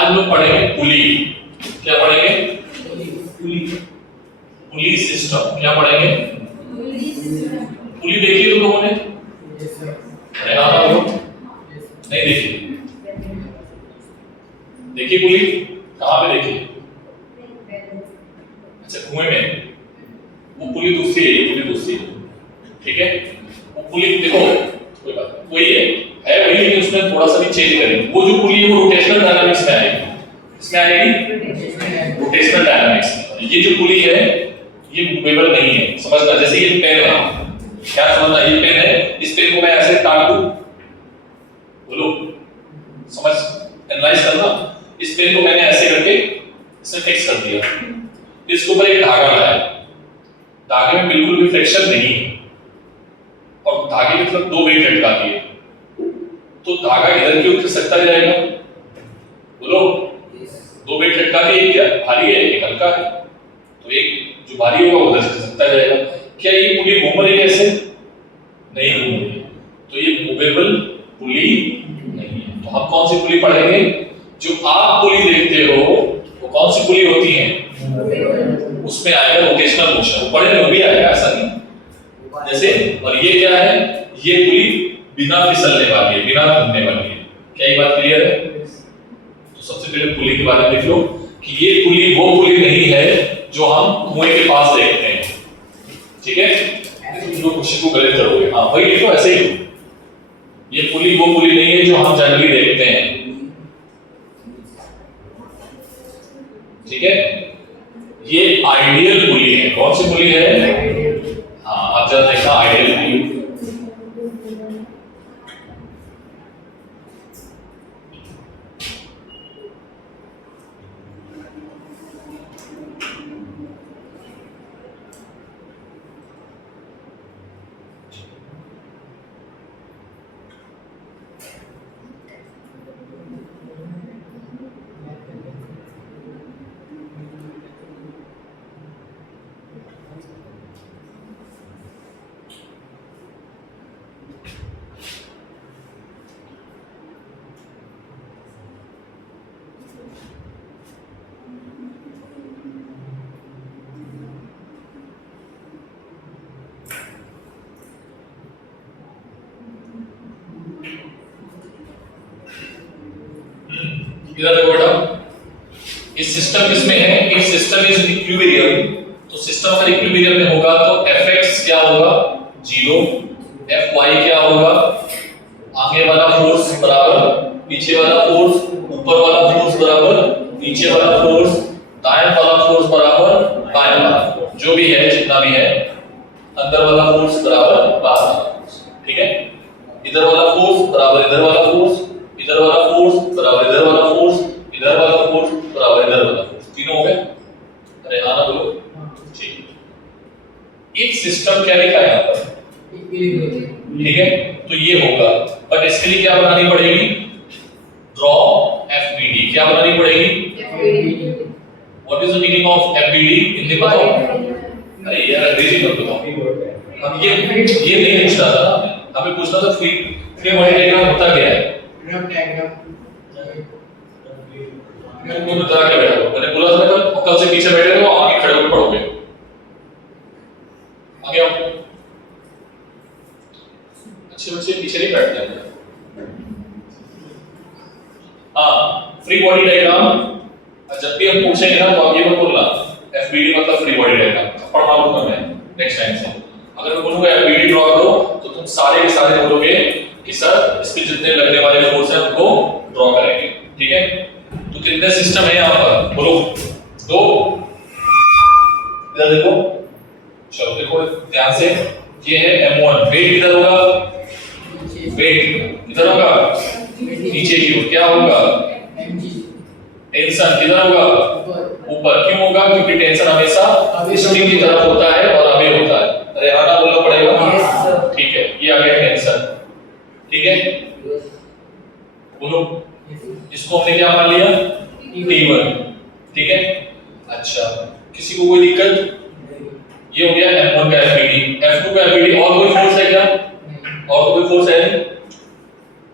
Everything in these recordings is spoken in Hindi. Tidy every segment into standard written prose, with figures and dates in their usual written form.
आज हम लोग पढ़ेंगे पुली। क्या पढ़ेंगे? पुली सिस्टम। क्या पढ़ेंगे? पुली देखी तुम लोगों ने? अरे हाँ ना लोग नहीं देखी? देखी पुली? कहाँ पे देखी? अच्छा कुएं में। वो पुली दूसरी है, ये पुली दूसरी है, ठीक है? वो पुली देखो कोई बात वही है वही, लेकिन उसमें थोड़ा सा भी चेंज करेंगे। वो जो पुली है वो रोटेशनल डायनामिक्स में आएगी। इसमें आएगी रोटेशनल डायनामिक्स में। ये जो पुली है ये मूवेबल नहीं है, समझना। जैसे ये पेन है, क्या समझना, ये पेन है, इस पेन को मैं ऐसे काट दूं, बोलो समझ एनालाइज करना। इस पेन को मैंने ऐसे करके इसमें फिक्स कर दिया, इसके ऊपर एक धागा लगाया, धागे में बिल्कुल भी फ्रिक्शन नहीं है और धागे की तरफ दो वेट लटका दिए, तो धागा इधर की ओर खिसकता जाएगा। बोलो दो वेट लटका दिए, एक क्या भारी है एक हल्का है, तो एक जो भारी होगा उधर से खिसकता जाएगा। क्या ये पुली घूम रही है ऐसे? नहीं घूम रही है, तो ये मूवेबल पुली नहीं है। तो हम कौन सी पुली पढ़ेंगे? जो आप पुली देखते हो वो कौन सी पुली होती है? उसमें आएगा रोटेशनल मोशन। वो पढ़े में भी आएगा, ऐसा नहीं। जैसे और ये क्या है? ये पुली बिना फिसलने वाली है, बिना घूमने वाली है। क्या ये बात क्लियर है? तो सबसे पहले पुली के बारे में देख लो कि ये पुली वो पुली नहीं है जो हम कुएं के पास देखते हैं, ठीक है? तुम क्वेश्चन को गलत करोगे। हाँ वही लिखो, ऐसे ही। ये पुली वो पुली नहीं है जो हम जनरली देखते हैं, ठीक है? ये आइडियल पुली है। कौन सी पुली है? हाँ आप जरा देखा, आइडियल पुली। इधर देखो बेटा, इस सिस्टम किसमें है? इफ सिस्टम इज इक्विलिब्रियम, तो सिस्टम अगर इक्विलिब्रियम में होगा तो Fx क्या होगा? 0। Fy क्या होगा? आगे वाला फोर्स बराबर पीछे वाला फोर्स, ऊपर वाला फोर्स बराबर नीचे वाला फोर्स, दाएं वाला फोर्स बराबर बाएं वाला फोर्स, जो भी है जितना भी है, अंदर वाला फोर्स बराबर बाहर वाला फोर्स, ठीक है? इधर वाला फोर्स बराबर इधर वाला फोर्स, इधर वाला फोर्स बराबर इधर वाला फोर्स, इधर वाला फोर्स बराबर इधर वाला फोर्स। तीनों हो गए? अरे हाँ ना बोलो, ठीक। एक सिस्टम क्या लिखा है यहाँ पर? ठीक है, तो ये होगा, बट इसके लिए क्या बनानी पड़ेगी? Draw FBD। क्या बनानी पड़ेगी? What is the meaning of FBD? Hindi बताओ। अरे यार अंग्रेजी मत बताओ। अब ये नहीं पूछ रहा था, हमें पूछना था फ्री बॉडी डायग्राम होता क्या है? तुम बता के बैठो, मैंने बोला था ना कल से पीछे बैठे रहो, आगे खड़े होकर पढ़ोगे। आगे आओ। अच्छे बच्चे पीछे नहीं बैठते हैं। हाँ फ्री बॉडी डायग्राम जब भी हम पूछेंगे ना तो आप ये मत बोलना FBD मतलब फ्री बॉडी डायग्राम, थप्पड़ मार दूंगा मैं नेक्स्ट टाइम से। अगर मैं बोलूंगा FBD ड्रॉ करो तो तुम सारे के सारे बोलोगे कि सर इस पे जितने लगने वाले फोर्स हैं उनको ड्रॉ करेंगे, ठीक है? तो कितने सिस्टम है यहाँ पर? बोलो 2। इधर देखो, चलो देखो ध्यान से, ये है M1। वेट किधर होगा? वेट किधर होगा? नीचे की ओर। क्या होगा? टेंशन किधर होगा? ऊपर। क्यों होगा? क्योंकि टेंशन हमेशा स्प्रिंग की तरफ होता है और अवे होता है। अरे आना बोलना पड़ेगा, ठीक है? ये आ गया टेंशन, ठीक है? बोलो, इसको हमने क्या मान लिया? T1, ठीक है? अच्छा, किसी को कोई दिक्कत? ये हो गया M1 का FBD। F2 का FBD। और कोई फोर्स है क्या? और तो कोई फोर्स है?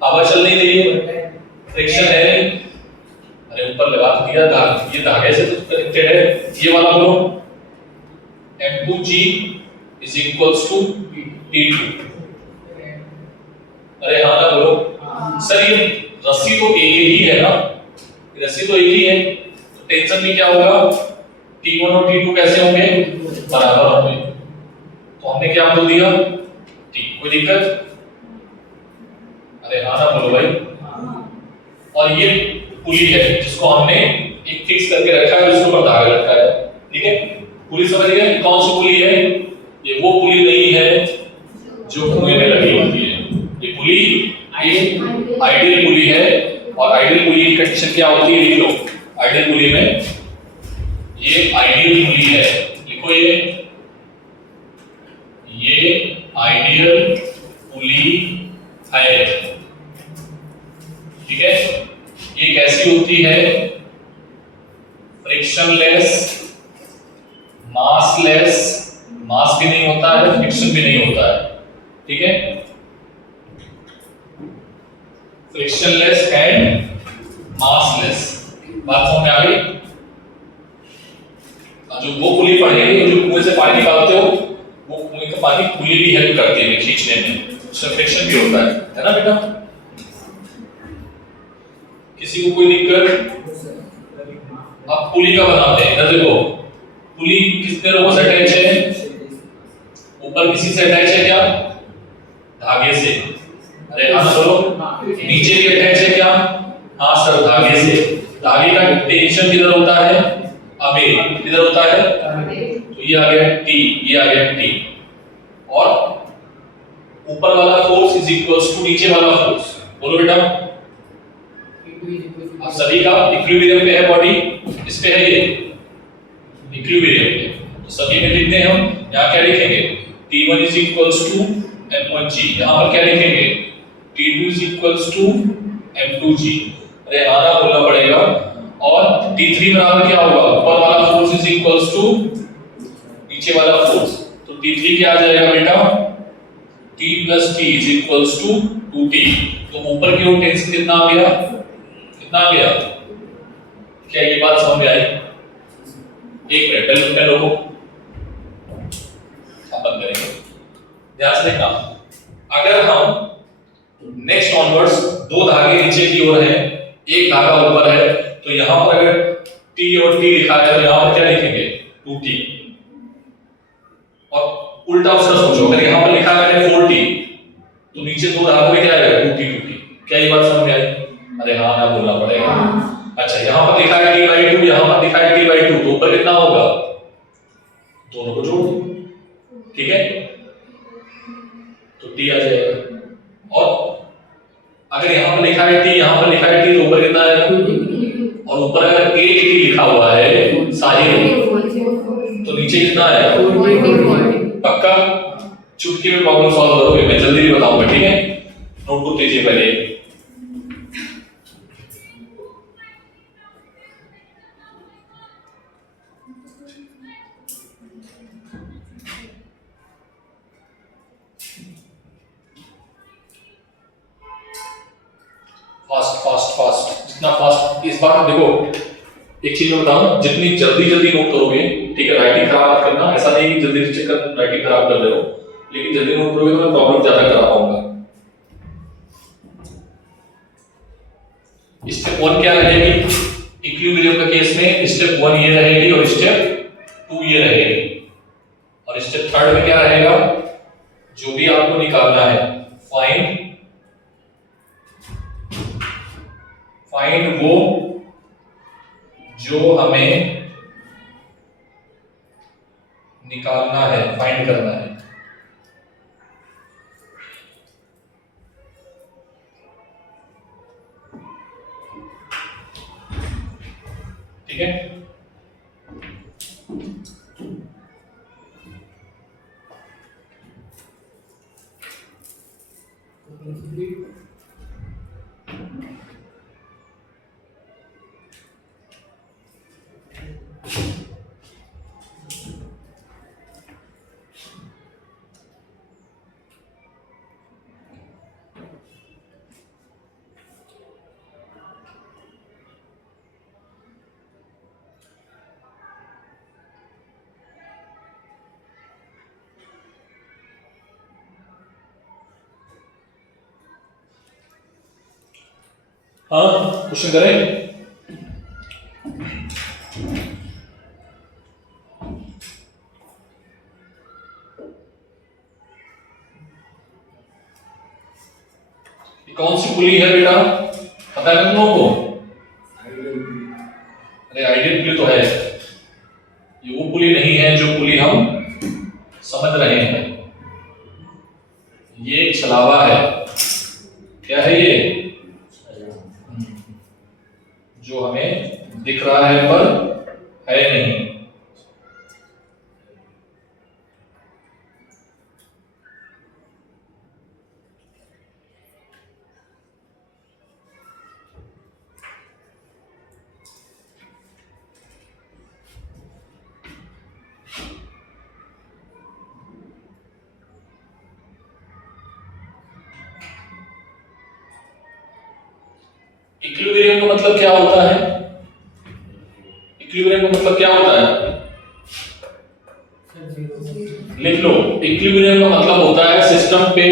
हवा चल नहीं रही है, फ्रिक्शन है नहीं। अरे ऊपर दिया धागे, ये धागे से तो कनेक्टेड है, ये वाला बोलो M2G is equals to T2। अरे हाँ ना बोलो सर, ये रस्सी तो एक ही है ना, रस्सी तो एक ही है, तो टेंशन भी क्या होगा, T1 और T2 कैसे होंगे, बराबर होंगे। तो हमने क्या बोल दिया T, कोई दिक्कत? अरे हाँ ना बोलो भाई। और ये पुली है जिसको हमने एक फिक्स करके रखा है, उसके ऊपर धागा रखा है, ठीक है। पुली समझ गए कौन सी पुली है? ये वो पुली नहीं है जो कुएं में लगी होती है, ये पुली एक आइडियल पुली है। और आइडियल पुली की कंडीशन क्या होती है, लिख लो आइडियल पुली में, ये आइडियल पुली है, लिखो ये आइडियल पुली है, ठीक है। ये कैसी होती है, फ्रिक्शनलेस, मासलेस, मास भी नहीं होता है, फ्रिक्शन भी नहीं होता है, ठीक है। फ्रिक्शनलेस एंड मासलेस, बात समझ में आ गई? जो वो पुली पढ़ेंगे, जो कुएं से पानी निकालते हो, वो कुएं का पानी पुली भी हेल्प करती है खींचने में, उससे फ्रिक्शन भी होता है ना बेटा? किसी को कोई दिक्कत? अब पुली का बनाते हैं, इधर देखो पुली किसने रोगों से अटैच है, ऊपर किसी से अटैच है क्या, धागे से। अरे हाँ बोलो, नीचे भी अटैच है क्या, हाँ सर धागे से। धागे का टेंशन किधर होता है, अबे किधर होता है, तो ये आ गया T, ये आ गया T, और ऊपर वाला फोर्स इज इक्वल्स टू नीचे वाला फोर्स, बोलो बेटा। अब सभी का इक्विलिब्रियम पे है बॉडी, इस पे है ये इक्विलिब्रियम पे, तो सभी में लिखते हैं हम, यहाँ क्या लिखेंगे, T1 is equals to M1G, यहाँ पर क्या लिखेंगे, T2 is equals to M2G। अरे हाँ ना बोलना पड़ेगा। और T3 बराबर क्या होगा, ऊपर वाला फोर्स इज इक्वल्स टू नीचे वाला फोर्स, तो T3 क्या आ जाएगा बेटा, T plus T is equals to 2T। तो ऊपर की ओर टेंशन कितना आ गया, कितना आ गया, क्या ये बात समझ में आई? एक मिनट पहले लोगों अपन करेंगे, ध्यान से देखना। अगर हम नेक्स्ट ऑनवर्ड्स दो धागे नीचे की ओर है, एक धागा ऊपर है, तो यहां पर अगर T और T लिखा है तो यहां पर क्या लिखेंगे, 2T। और उल्टा उसका सोचो, अगर यहां पर लिखा है 4T, तो नीचे दो धागों में क्या आएगा, 2T 2T। क्या ये बात समझ में आई? अरे हाँ ना बोलना पड़ेगा। अच्छा, यहां पर लिखा है T/2, यहां पर लिखा है T/2, तो ऊपर कितना होगा, दोनों को जोड़ दो, ठीक है, तो T आ जाएगा। और अगर यहां पर लिखा है T, यहां पर लिखा है T, तो ऊपर कितना आएगा, और ऊपर अगर 8T लिखा हुआ है साहिल, तो नीचे कितना आएगा, पक्का? चुटकी में प्रॉब्लम सॉल्व करोगे, मैं जल्दी भी बताऊंगा, ठीक है। नोटबुक लीजिए पहले, फास्ट फास्ट फास्ट, जितना फास्ट। इस बार देखो एक चीज मैं बताऊं, जितनी जल्दी जल्दी नोट करोगे, ठीक है, राइटिंग खराब मत करना, ऐसा नहीं कि जल्दी चेक कर राइटिंग खराब कर रहे हो, लेकिन जल्दी नोट करोगे तो मैं प्रॉब्लम ज्यादा करा पाऊंगा। स्टेप 1 क्या रहेगी, इक्विलिब्रियम का केस में स्टेप 1 ये रहेगी और स्टेप 2 ये रहेगी, और स्टेप 3 में क्या रहेगा, जो भी आपको निकालना है, फाइंड वो जो हमें निकालना है, फाइंड करना है, ठीक है। हाँ क्वेश्चन करें। कौन सी पुली है बेटा, पता है तुम लोगों को? अरे आइडियल पुली तो है, ये वो पुली नहीं है जो पुली हम समझ रहे हैं। ये एक छलावा है। क्या है ये? जो हमें दिख रहा है पर है नहीं। इक्विलिब्रियम का मतलब क्या होता है? इक्विलिब्रियम का मतलब क्या होता है? लिख लो। इक्विलिब्रियम का मतलब होता है सिस्टम पे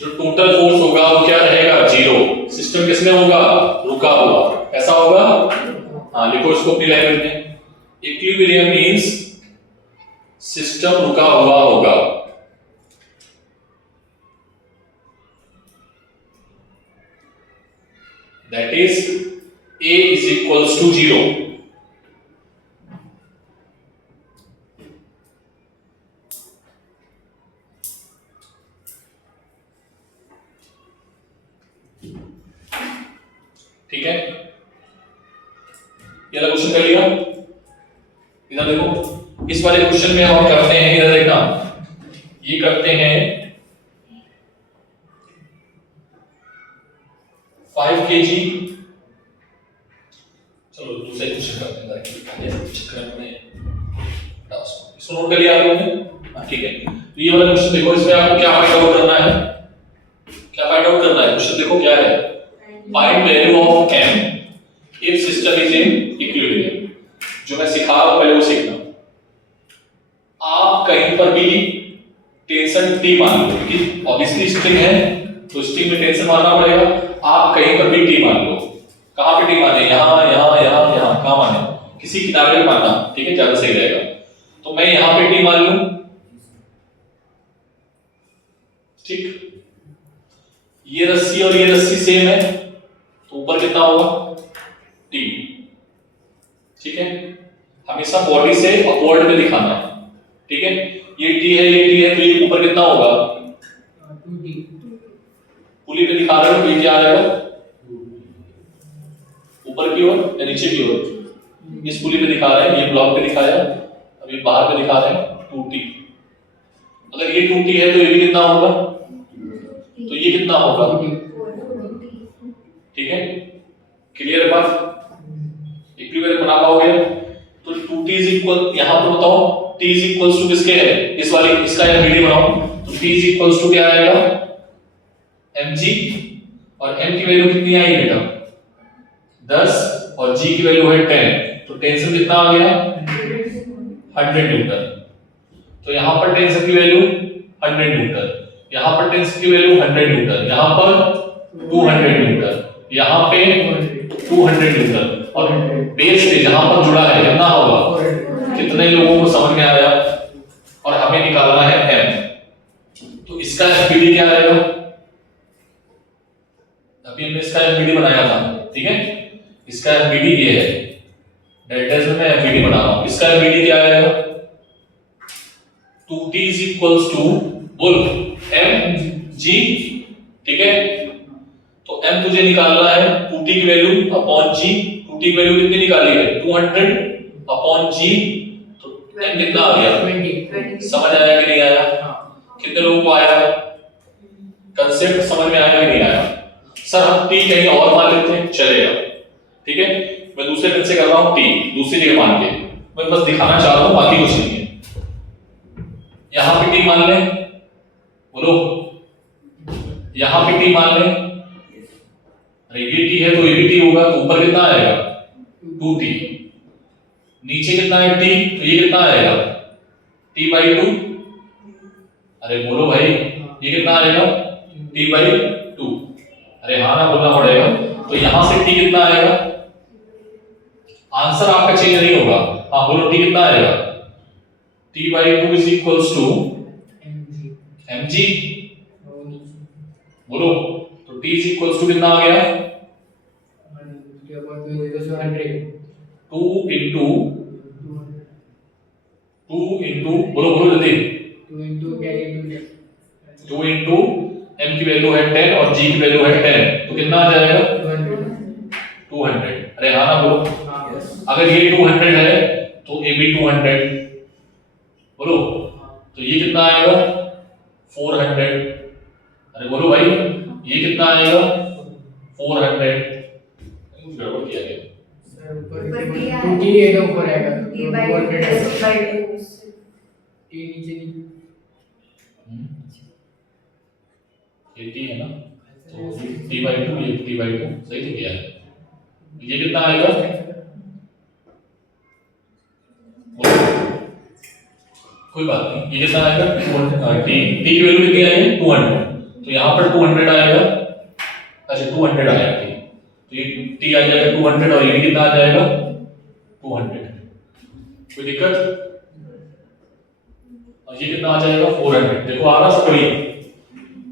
जो टोटल फोर्स होगा वो क्या रहेगा? जीरो। सिस्टम किसमें होगा? रुका हुआ। ऐसा होगा? हाँ लिखो इसको अपनी लैंग्वेज में। इक्विलिब्रियम मींस सिस्टम रुका हुआ होगा। That is A is equals to 0. ठीक है, ये वाला क्वेश्चन कर लिया। इधर देखो, इस वाले क्वेश्चन में हम करते हैं, इधर देखना, ये करते हैं 5 kg। चलो दूसरे क्वेश्चन करते हैं, इसको नोट कर लिया आप लोगों ने? ठीक है, तो ये वाला क्वेश्चन देखो, इसमें आपको क्या फाइंड आउट करना है? क्या फाइंड आउट करना है? क्वेश्चन देखो क्या है, find value of m if system is in equilibrium. जो मैं सिखा रहा हूं पहले वो सीखना। आप कहीं पर भी टेंशन T मान लो, क्योंकि ऑब्वियसली स्ट्रिंग है तो स्ट्रिंग में टेंशन मानना पड़ेगा। आप कहीं पर भी T मान लो। कहां पे T माने? यहां यहां यहां यहां, कहां माने? किसी किनारे पे मानना, ठीक है, ज्यादा सही रहेगा। तो मैं यहां पे T मान लूं, ठीक। ये रस्सी और ये रस्सी सेम है, तो ऊपर कितना होगा? T, ठीक है। हमेशा बॉडी से अपवर्ड में दिखाना है, ठीक है। ये T है, ये T है, तो ये ऊपर कितना होगा? 2T। पुली पे दिखा रहे हो तो ये क्या आ जाएगा? ऊपर की ओर या नीचे की ओर? इस पुली पे दिखा रहे हैं, ये ब्लॉक पे दिखाया, अभी बाहर पे दिखा रहे हैं 2T। अगर ये 2T है तो ये भी कितना होगा? तो ये कितना होगा? ठीक है, क्लियर है बात? इक्विलिब्रियम बना पाओगे? तो 2T इज इक्वल, यहां पर बताओ T इज इक्वल्स टू किसके है? इस वाली, इसका एमवीडी बनाओ। तो T इज इक्वल्स टू क्या आएगा? mg, और m की वैल्यू कितनी आई बेटा? 10, और g की वैल्यू है 10, तो टेंशन कितना आ गया? 100 न्यूटन। तो यहां पर टेंशन की वैल्यू 100 न्यूटन, यहां पर टेंशन की वैल्यू 100 न्यूटन, यहां पर 200 न्यूटन, यहां पे 200 न्यूटन, और बेस से जहां पर जुड़ा है कितना होगा? कितने लोगों को समझ में आया? और हमें निकालना है m। तो इसका एमपीडी क्या आएगा? अभी हमने इसका एमपीडी बनाया था, ठीक है। इसका एमपीडी ये है, डेल्टा से मैं एमपीडी बना रहा हूं। इसका एमपीडी क्या आएगा? 2T is equals to बोल mg, ठीक है। तो m तुझे निकालना है 2T की वैल्यू अपॉन g। 2T की वैल्यू कितनी निकाली है? 200 अपॉन g, तो m कितना आ गया? 20। समझ आया कि नहीं आया? कितने लोगों को आया? कंसेप्ट समझ में आया कि नहीं आया? सर हम T कहीं और मान लेते हैं, चलेगा, ठीक है। मैं दूसरे पेन से कर रहा हूं T, दूसरी जगह मान के, मैं बस दिखाना चाह रहा हूं, बाकी कुछ नहीं है। यहां पे T मान लें, बोलो, यहां पे T मान लें। अरे ये T है तो ये भी T होगा, तो ऊपर कितना आएगा? 2T। नीचे कितना है T, तो ये कितना आएगा? T/2। अरे बोलो भाई, ये कितना आएगा? T/2। अरे हाँ ना बोलना पड़ेगा, तो यहां से टी कितना आएगा? आंसर आपका चेंज नहीं होगा। हाँ बोलो टी कितना आएगा? T/2 is equals to mg। बोलो तो T इज इक्वल्स टू कितना आ गया? 2 इंटू बोलो बोलो जल्दी 2 इंटू m की वैल्यू है 10 और g की वैल्यू है 10 तो कितना आ जाएगा? 200। अरे हाँ ना बोलो। अगर ये 200 है तो ये भी 200। बोलो तो ये कितना आएगा? 400। अरे बोलो भाई ये कितना आएगा? 400। गड़बड़ किया गया ऊपर आएगा ये t है ना तो t/2 ये t/2 सही तो किया है। ये कितना आएगा? कोई बात नहीं ये कितना आएगा? t की वैल्यू कितनी आई है? 200 तो यहाँ पर 200 आएगा। अच्छा 200 आया t तो ये t आ जाएगा 200 और ये कितना आ जाएगा? 200। कोई दिक्कत? और ये कितना आ जाएगा? 400। देखो आ रहा सब बढ़िया।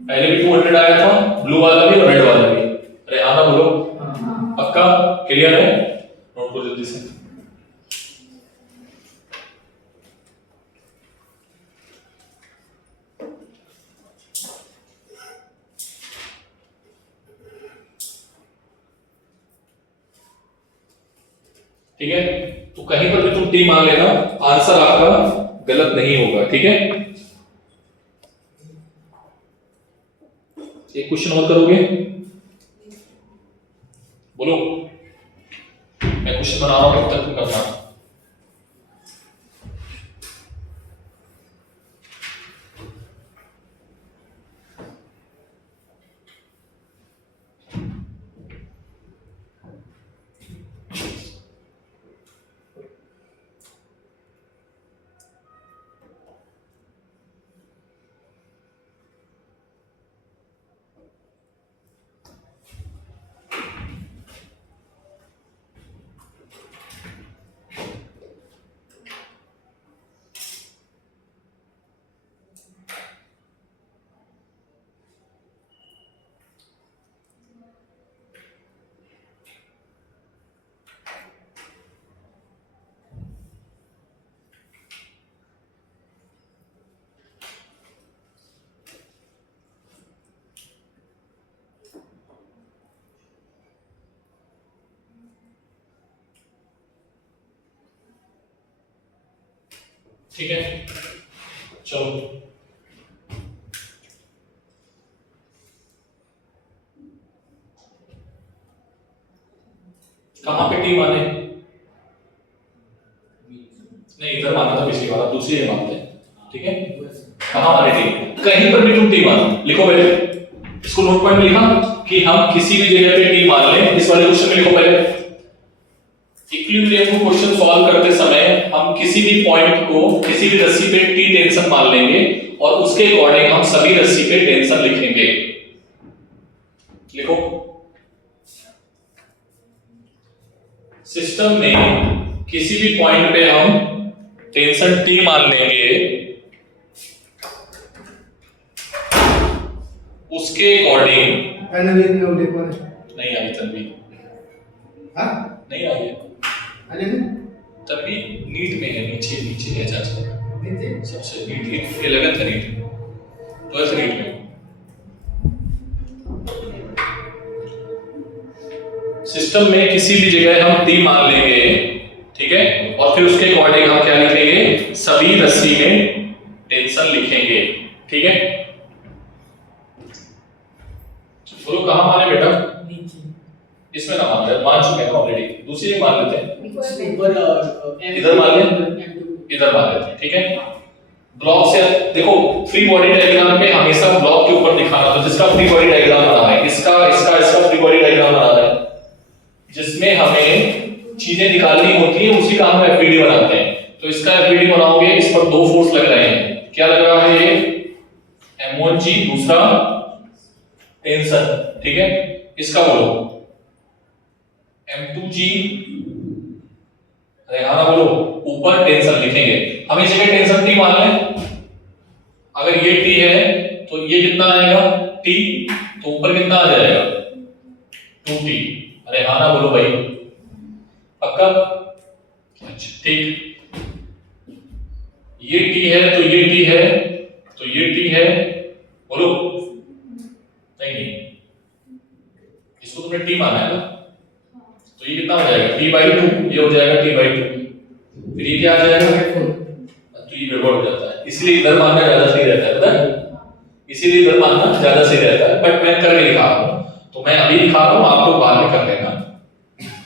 पहले भी 200 आया था ब्लू वाला भी और रेड वाला भी। अरे आना बोलो पक्का क्लियर है? नोट करो जल्दी से। ठीक है तो कहीं पर भी तुम टी मान लेना आंसर आपका गलत नहीं होगा। ठीक है एक क्वेश्चन और करोगे? बोलो मैं क्वेश्चन बना रहा हूं तब तक तुम करना। ठीक है चलो कहां पे टी माने? नहीं इधर माना था पिछली बार, दूसरी जगह मानते हैं। ठीक है कहां माने टी? कहीं पर भी तुम टी मानो। लिखो पहले इसको नोट पॉइंट लिखा कि हम किसी भी जगह पे टी मान लें। इस वाले क्वेश्चन में लिखो पहले इक्विलिब्रियम को क्वेश्चन सॉल्व करते समय हम किसी भी पॉइंट को किसी भी रस्सी पे टी टेंशन मान लेंगे और उसके अकॉर्डिंग हम सभी रस्सी पे टेंशन लिखेंगे। लिखो सिस्टम में किसी भी पॉइंट पे हम टेंशन टी मान लेंगे उसके अकॉर्डिंग नहीं आई तनवीर। हाँ नहीं आई है तनवीर नीट में है नीचे नीचे है चाचा सबसे NEET 11th NEET 12th NEET में। सिस्टम में किसी भी जगह हम टी मान लेंगे ठीक है और फिर उसके अकॉर्डिंग हम क्या लिखेंगे सभी रस्सी में टेंशन लिखेंगे। ठीक है बोलो कहां माने बेटा? इसमें ना मान रहे मान चुके हैं ऑलरेडी दूसरी में मान लेते हैं इधर मान लें इधर मान लेते हैं। ठीक है ब्लॉक से देखो फ्री बॉडी डायग्राम में हमेशा ब्लॉक के ऊपर दिखाना तो जिसका फ्री बॉडी डायग्राम बना है इसका इसका इसका फ्री बॉडी डायग्राम बना है जिसमें हमें चीजें निकालनी होती है उसी का हम एफबीडी बनाते हैं। तो इसका एफबीडी बनाओगे इस पर दो फोर्स लग रहे हैं। क्या लग रहा है ये M1G दूसरा टेंशन। ठीक है इसका बोलो M2G, अरे हाँ ना बोलो, ऊपर टेंशन लिखेंगे, हम इस जगह टेंशन T मान लें। अगर ये T है तो ये कितना आएगा T, तो ऊपर कितना आ जाएगा 2T। अरे हाँ ना बोलो भाई, पक्का? अच्छा ठीक, ये T है तो ये T है तो ये T है, बोलो नहीं नहीं, इसको तुमने T माना है ना, तो ये कितना हो जाएगा T/2, ये हो जाएगा T/2, फिर ये क्या आ जाएगा, तो ये गड़बड़ हो जाता है, इसलिए इधर मानना ज्यादा सही रहता है, पता है? इसीलिए इधर मानना ज्यादा सही रहता है, बट मैं करके दिखा रहा हूं, तो मैं अभी दिखा रहा हूं, आप लोग बाद में कर लेना,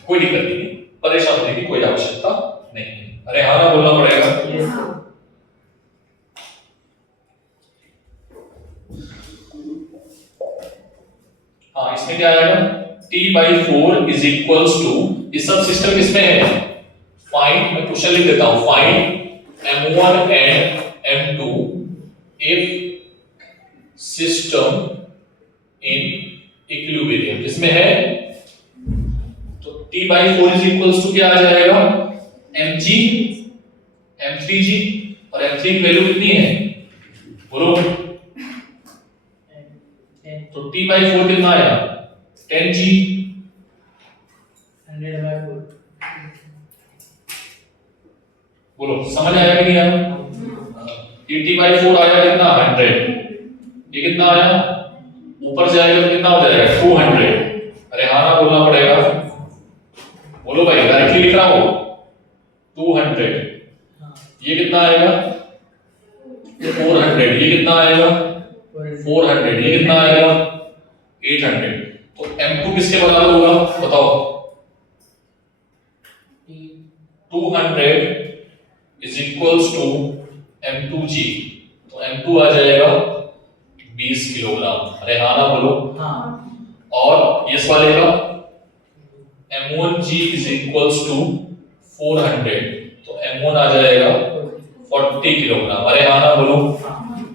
कोई दिक्कत नहीं, परेशान होने की कोई आवश्यकता नहीं है। अरे हाँ ना बोलना पड़ेगा। हाँ, इसमें क्या आएगा, T/4 इज इक्वल्स टू, ये सब सिस्टम किसमें है, फाइंड, मैं क्वेश्चन लिख देता हूं, find M1 and M2 if system in equilibrium, जिसमें है, तो T/4 इज इक्वल्स टू क्या आ जाएगा, mg m3g, और m3 की वैल्यू कितनी है बोलो, तो T/4 कितना आया 10g, 100/4, बोलो समझ आया कि नहीं आया? ये T/4 आया कितना 100, ये कितना आया, ऊपर जाएगा तो कितना हो जाएगा 200। अरे हाँ ना बोलना पड़ेगा, बोलो भाई, डायरेक्टली लिख रहा हूं 200, ये कितना आएगा 400, ये कितना आएगा 400, ये कितना आएगा 800, तो M2 किसके बराबर होगा बताओ, 200 इज इक्वल्स टू M2G, तो M2 आ जाएगा 20 किलोग्राम। अरे हाँ ना बोलो, और इस वाले का M1G इज इक्वल्स टू 400, तो M1 आ जाएगा 40 किलोग्राम। अरे हाँ ना बोलो।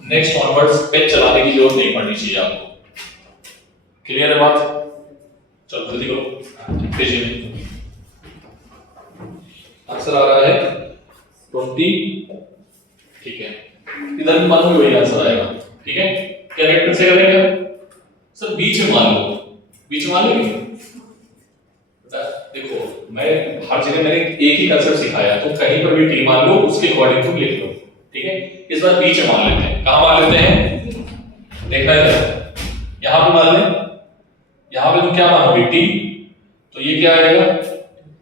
नेक्स्ट ऑनवर्ड्स पेज चलाने की जरूरत नहीं पड़नी चाहिए आपको, क्लियर है बात? चलो जल्दी करो, पेज में आंसर आ रहा है 20, ठीक है, इधर भी मान लो वही आंसर आएगा, ठीक है। क्या कैरेक्टर से करेंगे सर, बीच में मान लो, बीच में मान लो, देखो मैं हर जगह मैंने एक ही कंसेप्ट सिखाया, तो कहीं पर भी टी मान लो, उसके अकॉर्डिंग तुम लिख लो, ठीक है। इस बार बीच में मान लेते हैं, कहां मान लेते हैं देखना है जरा, यहां पे मान लें, यहां पे तुम क्या मानोगे टी, तो ये क्या आएगा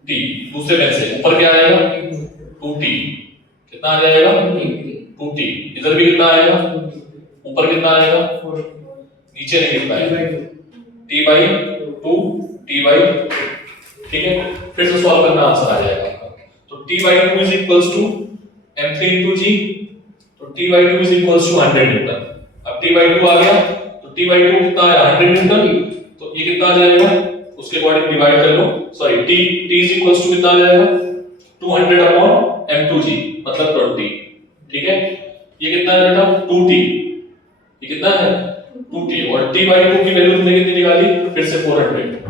टी, दूसरे पेन से ऊपर क्या आएगा 2t, कितना आ जाएगा 2t, इधर भी कितना आएगा, ऊपर कितना आएगा, नीचे नहीं लिखना है t/2 t/2, ठीक है। फिर से सॉल्व करना, आंसर आ जाएगा आपका। तो t/2 is equals to m3 into g, तो t/2 is equals to 100 Newton. अब t/2 आ गया, तो t/2 कितना आया 100 न्यूटन, तो ये कितना आ जाएगा, उसके अकॉर्डिंग डिवाइड कर लो, sorry t is equals to कितना आ जाएगा 200 अपॉन m2g मतलब 20, ठीक है। ये कितना है बेटा 2t, ये कितना है 2t, और t/2 की वैल्यू तुमने कितनी निकाली, फिर से 400,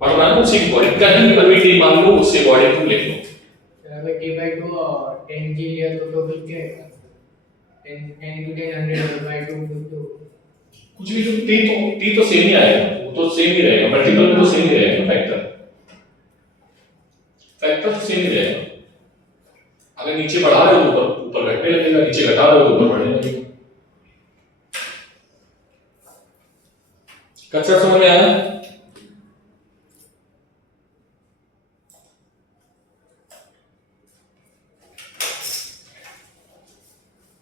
बढ़ रहा है उसी के अकॉर्डिंग, कहीं पर भी t मान लो उसके अकॉर्डिंग तुम लिख लो। अगर t/2 और 10g लिया तो टोटल क्या है, 10 into 10 100/2 तो कुछ भी t तो सेम ही आएगा, वो तो सेम ही रहेगा, मल्टीपल में तो सेम ही रहेगा, फैक्टर तो सेम ही रहेगा। अगर नीचे बढ़ा रहे हो तो ऊपर घटने लगेगा, नीचे घटा रहे हो तो ऊपर बढ़ने लगेगा। कंसेप्ट समझ में आया?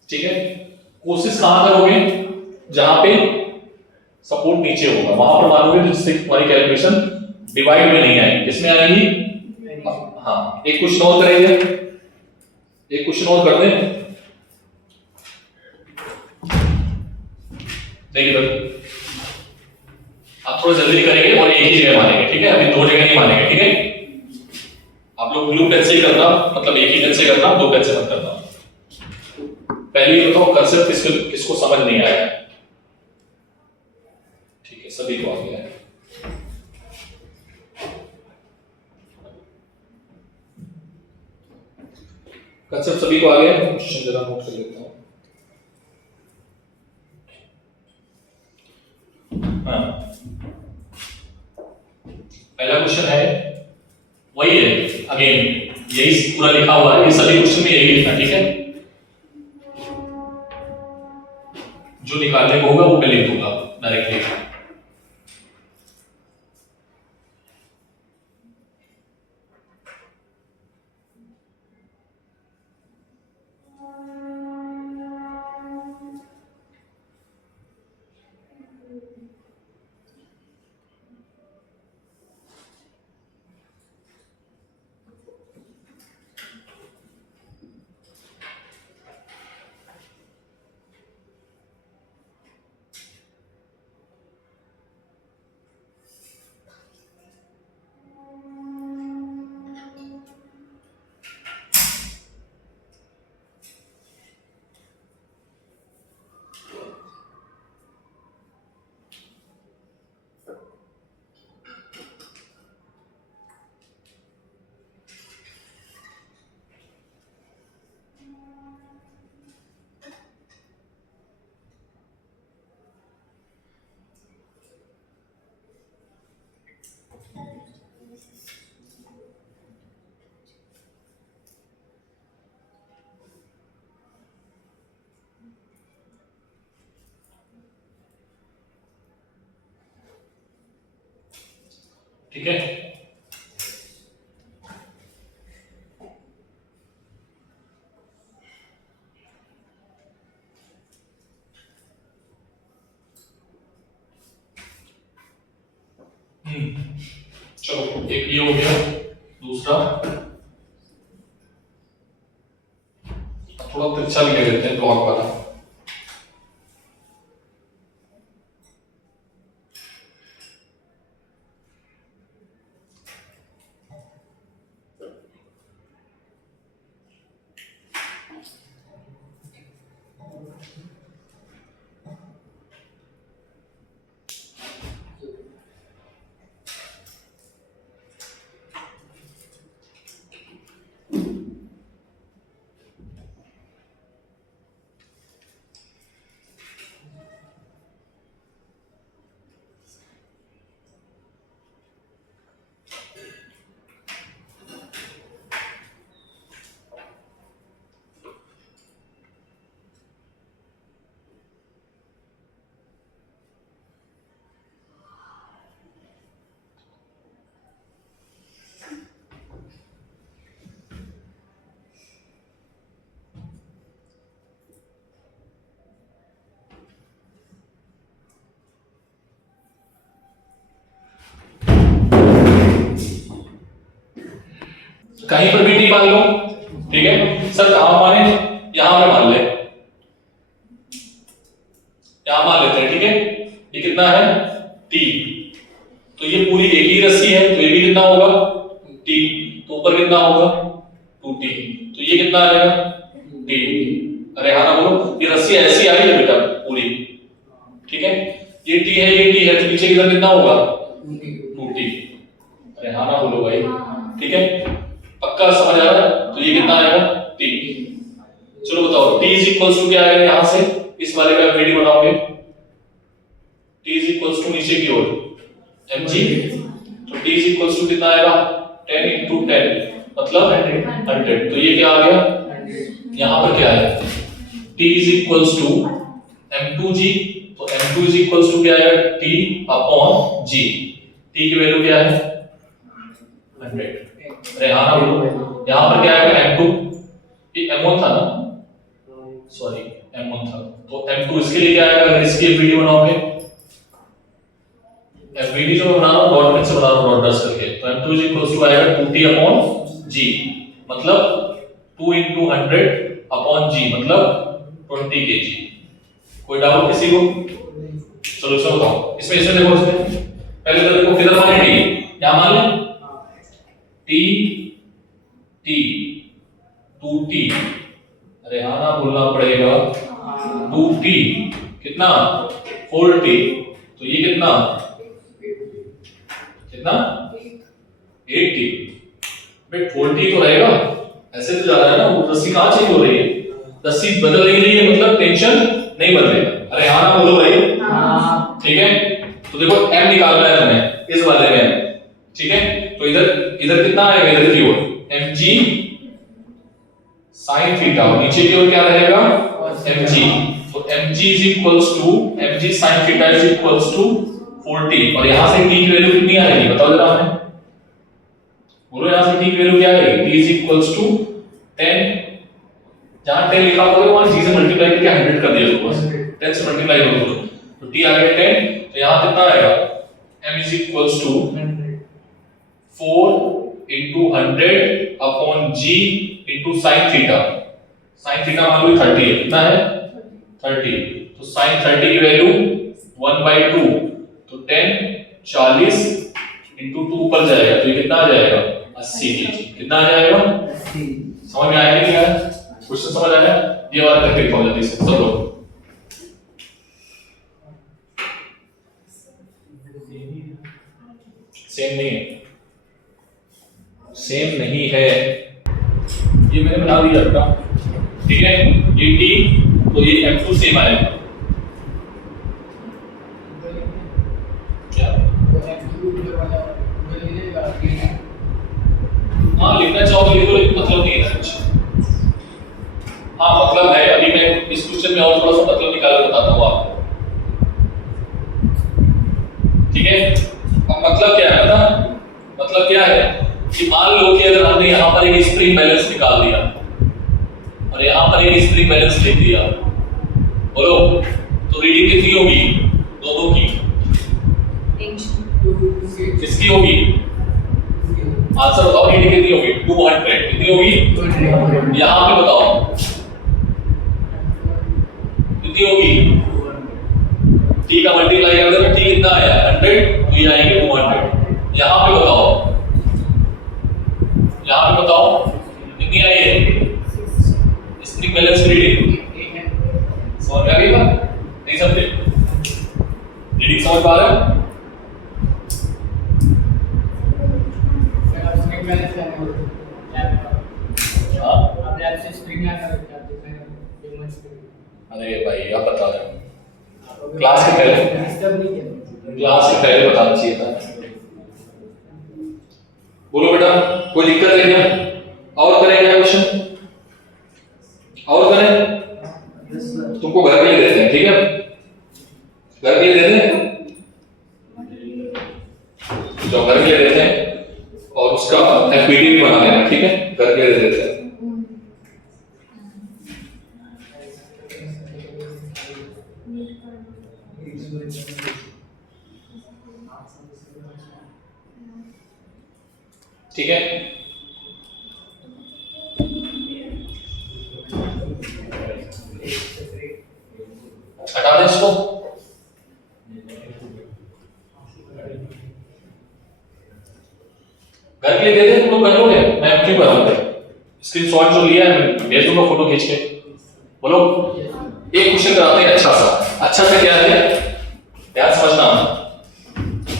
ठीक है, कोशिश कहां करोगे, जहां पे सपोर्ट नीचे होगा वहां पर मानोगे, जिससे तुम्हारी कैलकुलेशन डिवाइड में नहीं आएगी, किसमें आएगी, हाँ। एक क्वेश्चन और करेंगे, एक क्वेश्चन और कर दें, देखिए आप थोड़ा जल्दी करेंगे और एक ही जगह मानेंगे, ठीक है, अभी दो जगह नहीं मानेंगे, ठीक है। आप लोग ब्लू पेन से करना, मतलब एक ही पेन से करना, दो पेन से मत करना। पहले ये बताओ कंसेप्ट किसको समझ नहीं आया, ठीक है, सभी को आ गया है। कंसेप्ट सभी को आ गया? क्वेश्चन जरा नोट कर लेता हूँ। हाँ, पहला क्वेश्चन है, वही है अगेन, यही पूरा लिखा हुआ है, ये सभी क्वेश्चन में यही लिखना, ठीक है? जो निकालने को होगा वो मैं लिख दूंगा डायरेक्टली। ठीक है, चलो एक ये हो गया। दूसरा थोड़ा तिरछा भी ले लेते हैं, ब्लॉक वाला। कहीं पर भी टी मान लो, ठीक है सर, कहां माने? यहां पे मान ले, यहां मान लेते हैं, ठीक है? ये कितना है? टी। तो ये पूरी एक ही रस्सी है, तो ये भी कितना होगा? टी। तो ऊपर कितना होगा? 2t। तो ये कितना आएगा? टी। अरे हाँ ना बोलो, ये रस्सी ऐसी आ रही है बेटा पूरी, ठीक है? ये टी है, ये टी है, तो पीछे किधर कितना होगा? 2t। अरे हाँ ना बोलो भाई, ठीक है? पक्का समझ आ रहा है? तो ये कितना आएगा? t। चलो बताओ t इज इक्वल्स टू क्या आएगा यहां से? इस वाले का वीडियो बनाओगे, t इज इक्वल्स टू नीचे की ओर mg, तो t इज इक्वल्स टू कितना आएगा? 10 into 10 मतलब 100। तो ये क्या आ गया? यहां पर क्या है? t is equals to m2g, तो m2 इज इक्वल्स टू क्या आएगा? t upon g। t की वैल्यू क्या है? 100। अरे हाँ ना बोलो, यहां पर क्या आएगा? m2, ये m1 था ना, सॉरी m1 था, तो m2 इसके लिए क्या आएगा? अगर इसकी वीडियो बनाओगे, वीडियो जो मैं बना रहा हूं डॉट पेन से बना रहा हूं, डॉट डस्ट करके, तो m2 इज इक्वल्स टू आएगा 2t अपॉन g, मतलब 2 into 100 अपॉन g, मतलब 20 kg। कोई डाउट किसी को? चलो इसमें बताओ, इसमें देखो, इसमें पहले तो देखो किधर माने t, यहां मान लें t, t 2t। अरे हाँ ना बोलना पड़ेगा, 2t कितना? 4t। तो ये कितना? कितना? 8t। बट 4t तो रहेगा, ऐसे तो जा रहा है ना, वो रस्सी कहाँ चेंज हो रही है, रस्सी बदल नहीं रही है, मतलब टेंशन नहीं बदलेगा। अरे हाँ ना बोलो भाई। हाँ। ठीक है, तो देखो m निकालना है तुम्हें इस वाले में, ठीक है, तो इधर इधर कितना आएगा, इधर की ओर mg sin थीटा, और नीचे की ओर क्या रहेगा mg, तो mg is equals to mg sin theta is equals to 40, और यहां से t की वैल्यू कितनी आएगी बताओ जरा हमें, बोलो यहां से t की वैल्यू क्या आएगी, t is equals to 10, जहां 10 लिखा होगा वहां g से मल्टीप्लाई करके 100 कर दिया तो बस 10 से मल्टीप्लाई कर दो, तो t आ गया 10, तो यहां कितना आएगा m is equals to 4 into 100 upon g into sin theta, sin theta मान लो 30 है, कितना है 30, तो sin 30 की वैल्यू 1/2, तो 10 40 into 2 ऊपर जाएगा, तो ये कितना आ जाएगा 80 kg, कितना आ जाएगा 80। समझ में आया कि नहीं आया, क्वेश्चन समझ आया, ये वाला करके दिखाओ जल्दी से सब लोग। सेम नहीं है, सेम नहीं है, ये मैंने बना दिया था, ठीक है, ये t तो ये m2 सेम आएगा, क्या हाँ लिखना चाहो लिखो, लेकिन मतलब नहीं है कुछ, हाँ मतलब है, अभी मैं इस क्वेश्चन में और थोड़ा सा मतलब निकाल के बताता हूँ आपको, ठीक है। अब मतलब क्या है पता, मतलब क्या है कि मान लो कि अगर हमने यहाँ पर एक स्प्रिंग बैलेंस निकाल दिया और यहाँ पर एक स्प्रिंग बैलेंस लिख दिया, बोलो तो रीडिंग कितनी होगी दोनों की, किसकी होगी, आंसर बताओ, रीडिंग कितनी होगी 200, कितनी होगी यहाँ पे बताओ कितनी होगी, t का मल्टीप्लाई कर दो, t कितना आया 100, तो ये आएगी 200, यहाँ पे बताओ, यहाँ पे बताओ कितनी आई है स्प्रिंग बैलेंस रीडिंग, समझ में आ गई बात, नहीं समझे, रीडिंग समझ पा रहे हो, अरे भाई आप बता रहे क्लास के पहले बताना चाहिए था, बोलो बेटा कोई दिक्कत है क्या, और करें क्या क्वेश्चन, और करें, तुमको घर के लिए देते हैं, ठीक है, घर के लिए देते हैं, जो घर के लिए देते हैं और उसका एफपीडी भी बना लेना, ठीक है, घर के लिए देते हैं। ठीक है, हटा दें इसको, घर के लिए दे दे, तुम लोग कर लोगे, मैं क्यों कराऊंगा, स्क्रीनशॉट जो लिया है मैं भेज दूंगा फोटो खींच के, बोलो एक क्वेश्चन कराते हैं अच्छा सा क्या है ध्यान समझना,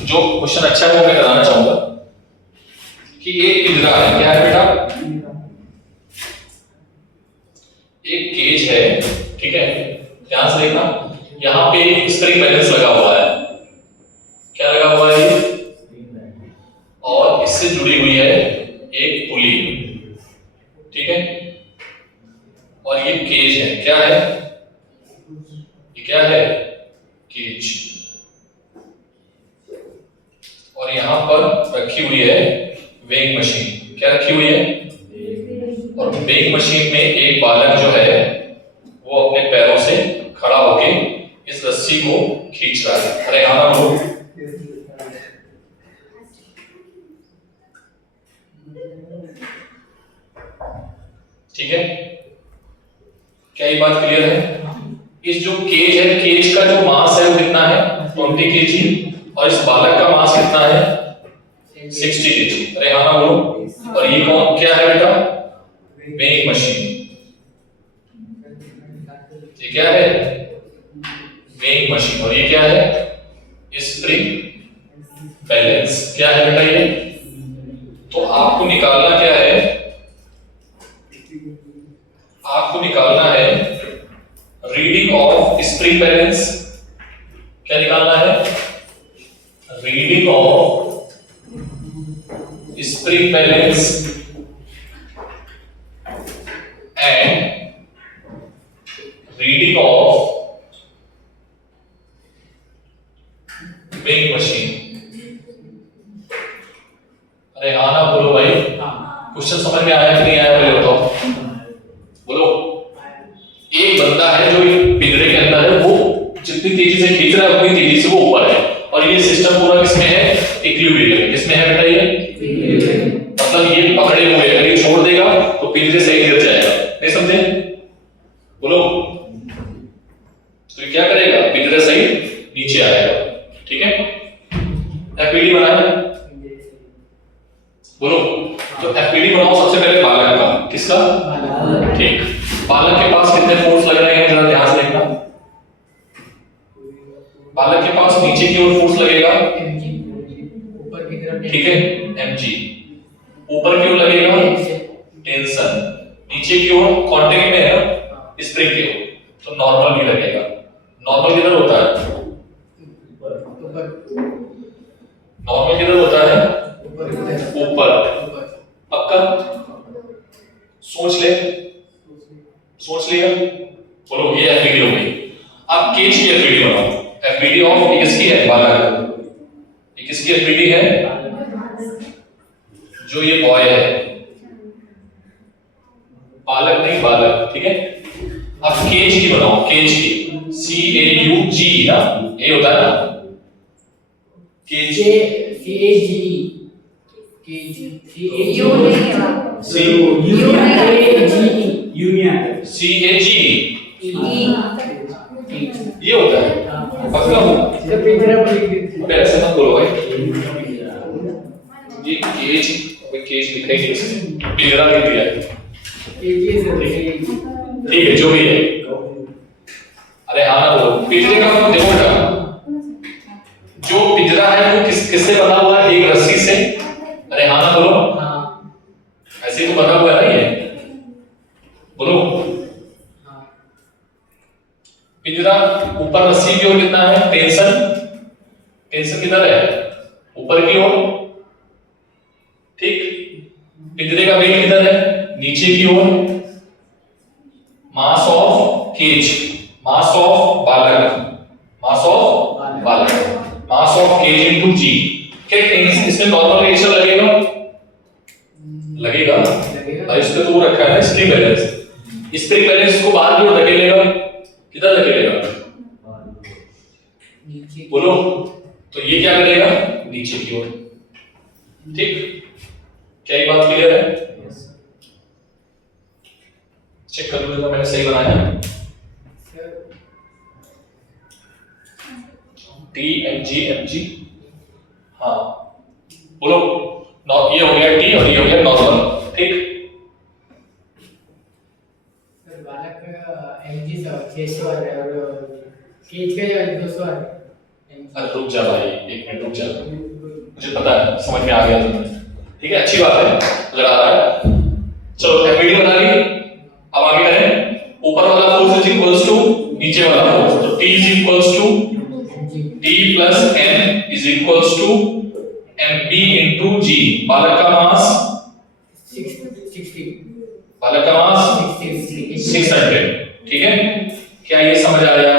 जो क्वेश्चन अच्छा है वो मैं कराना चाहूंगा कि एक पिंजरा है, क्या है बेटा, एक केज है, ठीक है, ध्यान से देखना, यहाँ पे एक स्प्रिंग बैलेंस लगा हुआ है, क्या लगा हुआ है ये, और इससे जुड़ी हुई है एक पुली, ठीक है, और ये केज है, क्या है ये, क्या है केज, और यहां पर रखी हुई है वेइंग मशीन, क्या रखी हुई है, और वेइंग मशीन में एक बालक जो है वो अपने पैरों से खड़ा होके इस रस्सी को खींच रहा है, अरे हाँ लोग, ठीक है, क्या ये बात क्लियर है, इस जो केज है, केज का जो मास है वो कितना है 20 kg, और इस बालक का मास कितना है 60 kg, अरे हाँ ना बोलो, और ये कौन क्या है बेटा, वेइंग मशीन, ये क्या है वेइंग मशीन, और ये क्या है स्प्रिंग बैलेंस, क्या है बेटा ये, तो आपको निकालना क्या है balance and reading of weighing machine. अरे हाँ ना बोलो भाई, क्वेश्चन समझ में आया कि नहीं आया पहले बताओ, बोलो। एक बंदा है जो पिंजरे के अंदर है, वो जितनी तेजी से खींच रहा है उतनी तेजी से वो ऊपर है, और ये सिस्टम पूरा किसमें है, इक्विलिब्रियम में। किसमें है बेटा ये, मतलब ये पकड़े हुए, अगर ये छोड़ देगा तो पिंजरे सही गिर जाएगा, नहीं समझे, बोलो। तो ये क्या करेगा, पिंजरे सही नीचे आएगा, ठीक है। एफपीडी बनाया, बोलो। तो एफपीडी बनाओ सबसे पहले बालक का, किसका, ठीक। बालक के पास कितने फोर्स लग रहे हैं जरा ध्यान से देखना। बालक के पास नीचे की ओर फोर्स लगेगा ऊपर की तरफ, ठीक है, mg। ऊपर की ओर लगेगा टेंशन, नीचे की ओर कांटेक्ट में है ना स्प्रिंग की ओर, तो नॉर्मल भी लगेगा। नॉर्मल किधर होता है, नॉर्मल किधर होता है, ऊपर। पक्का, सोच ले, सोच लिया, बोलो। ये एफपीडी हो गई। अब केज की एफपीडी बनाओ। एफपीडी ऑफ ये किसकी है, बालक। ये किसकी एफपीडी है, जो ये बॉय है, बालक नहीं बालक, ठीक है। अब केज की बनाओ, केज की, CAUG ना, ये होता है ना केज, CAG ये होता है। पक्का हो, अबे ऐसे मत बोलो भाई, ये केज, अबे केज लिखा ही नहीं इसमें, पिंजरा लिख दिया है, ठीक है, जो भी है। अरे हाँ ना बोलो। पिंजरे का मतलब देखो बेटा, जो पिंजरा है वो किससे बना हुआ है, एक रस्सी से। अरे हाँ ना बोलो, ऐसे ही तो बना हुआ है ना ये, बोलो। पिंजरा ऊपर रस्सी की ओर कितना है, टेंशन, टेंशन किधर है, ऊपर की ओर, ठीक। पिंजरे का वेट किधर है, नीचे की ओर। Mass of cage, mass of block, mass of block, mass of cage into g. क्या टेंशन, इसमें नॉर्मल रिएक्शन लगेगा, लगेगा, और इसमें तो रखा है ना स्प्रिंग बैलेंस। स्प्रिंग बैलेंस को बाहर की ओर धकेलेगा, किधर धकेलेगा, बोलो। तो ये क्या करेगा, नीचे की ओर, ठीक। क्या ये बात क्लियर है, चेक कर लो मैंने सही बनाया। TMG, हाँ बोलो। ये हो गया T और ये हो गया नॉर्मल, ठीक। बालक mg 600 है और केज का 200 है। अरे रुक जा भाई, एक मिनट रुक जा, मुझे पता है, समझ में आ गया तुम्हें, ठीक है, अच्छी बात है, अगर आ रहा है। चलो एफपीडी बना ली, अब आगे करें। ऊपर वाला फोर्स इज इक्वल्स टू नीचे वाला फोर्स, तो T is equals to T plus M is equals to MP into G। बालक का मास 60, बालक का मास 600, ठीक है। क्या ये समझ आया,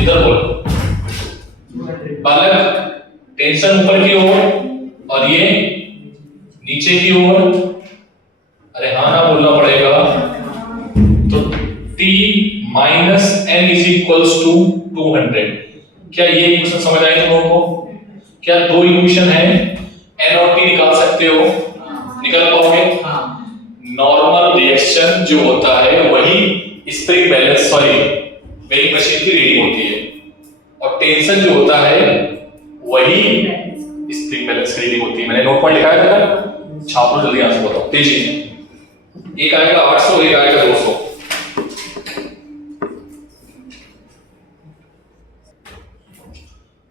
इधर बोलो। बालक टेंशन ऊपर की ओर और ये नीचे की ओर। अरे हाँ ना बोलना पड़ेगा। तो T minus N is equals to 200। क्या ये इक्वेशन समझ आई तुम लोगों को? क्या दो इक्वेशन है, N और T निकाल सकते हो? निकाल पाओगे? नॉर्मल रिएक्शन जो होता है वही spring balance, sorry weighing machine की रीडिंग होती है, और टेंशन जो होता है वही स्प्रिंग बैलेंस की रीडिंग होती है। मैंने नोट पॉइंट लिखा है था, छाप लो जल्दी, आंसर बताओ तेजी। एक आएगा 800, एक आएगा 200।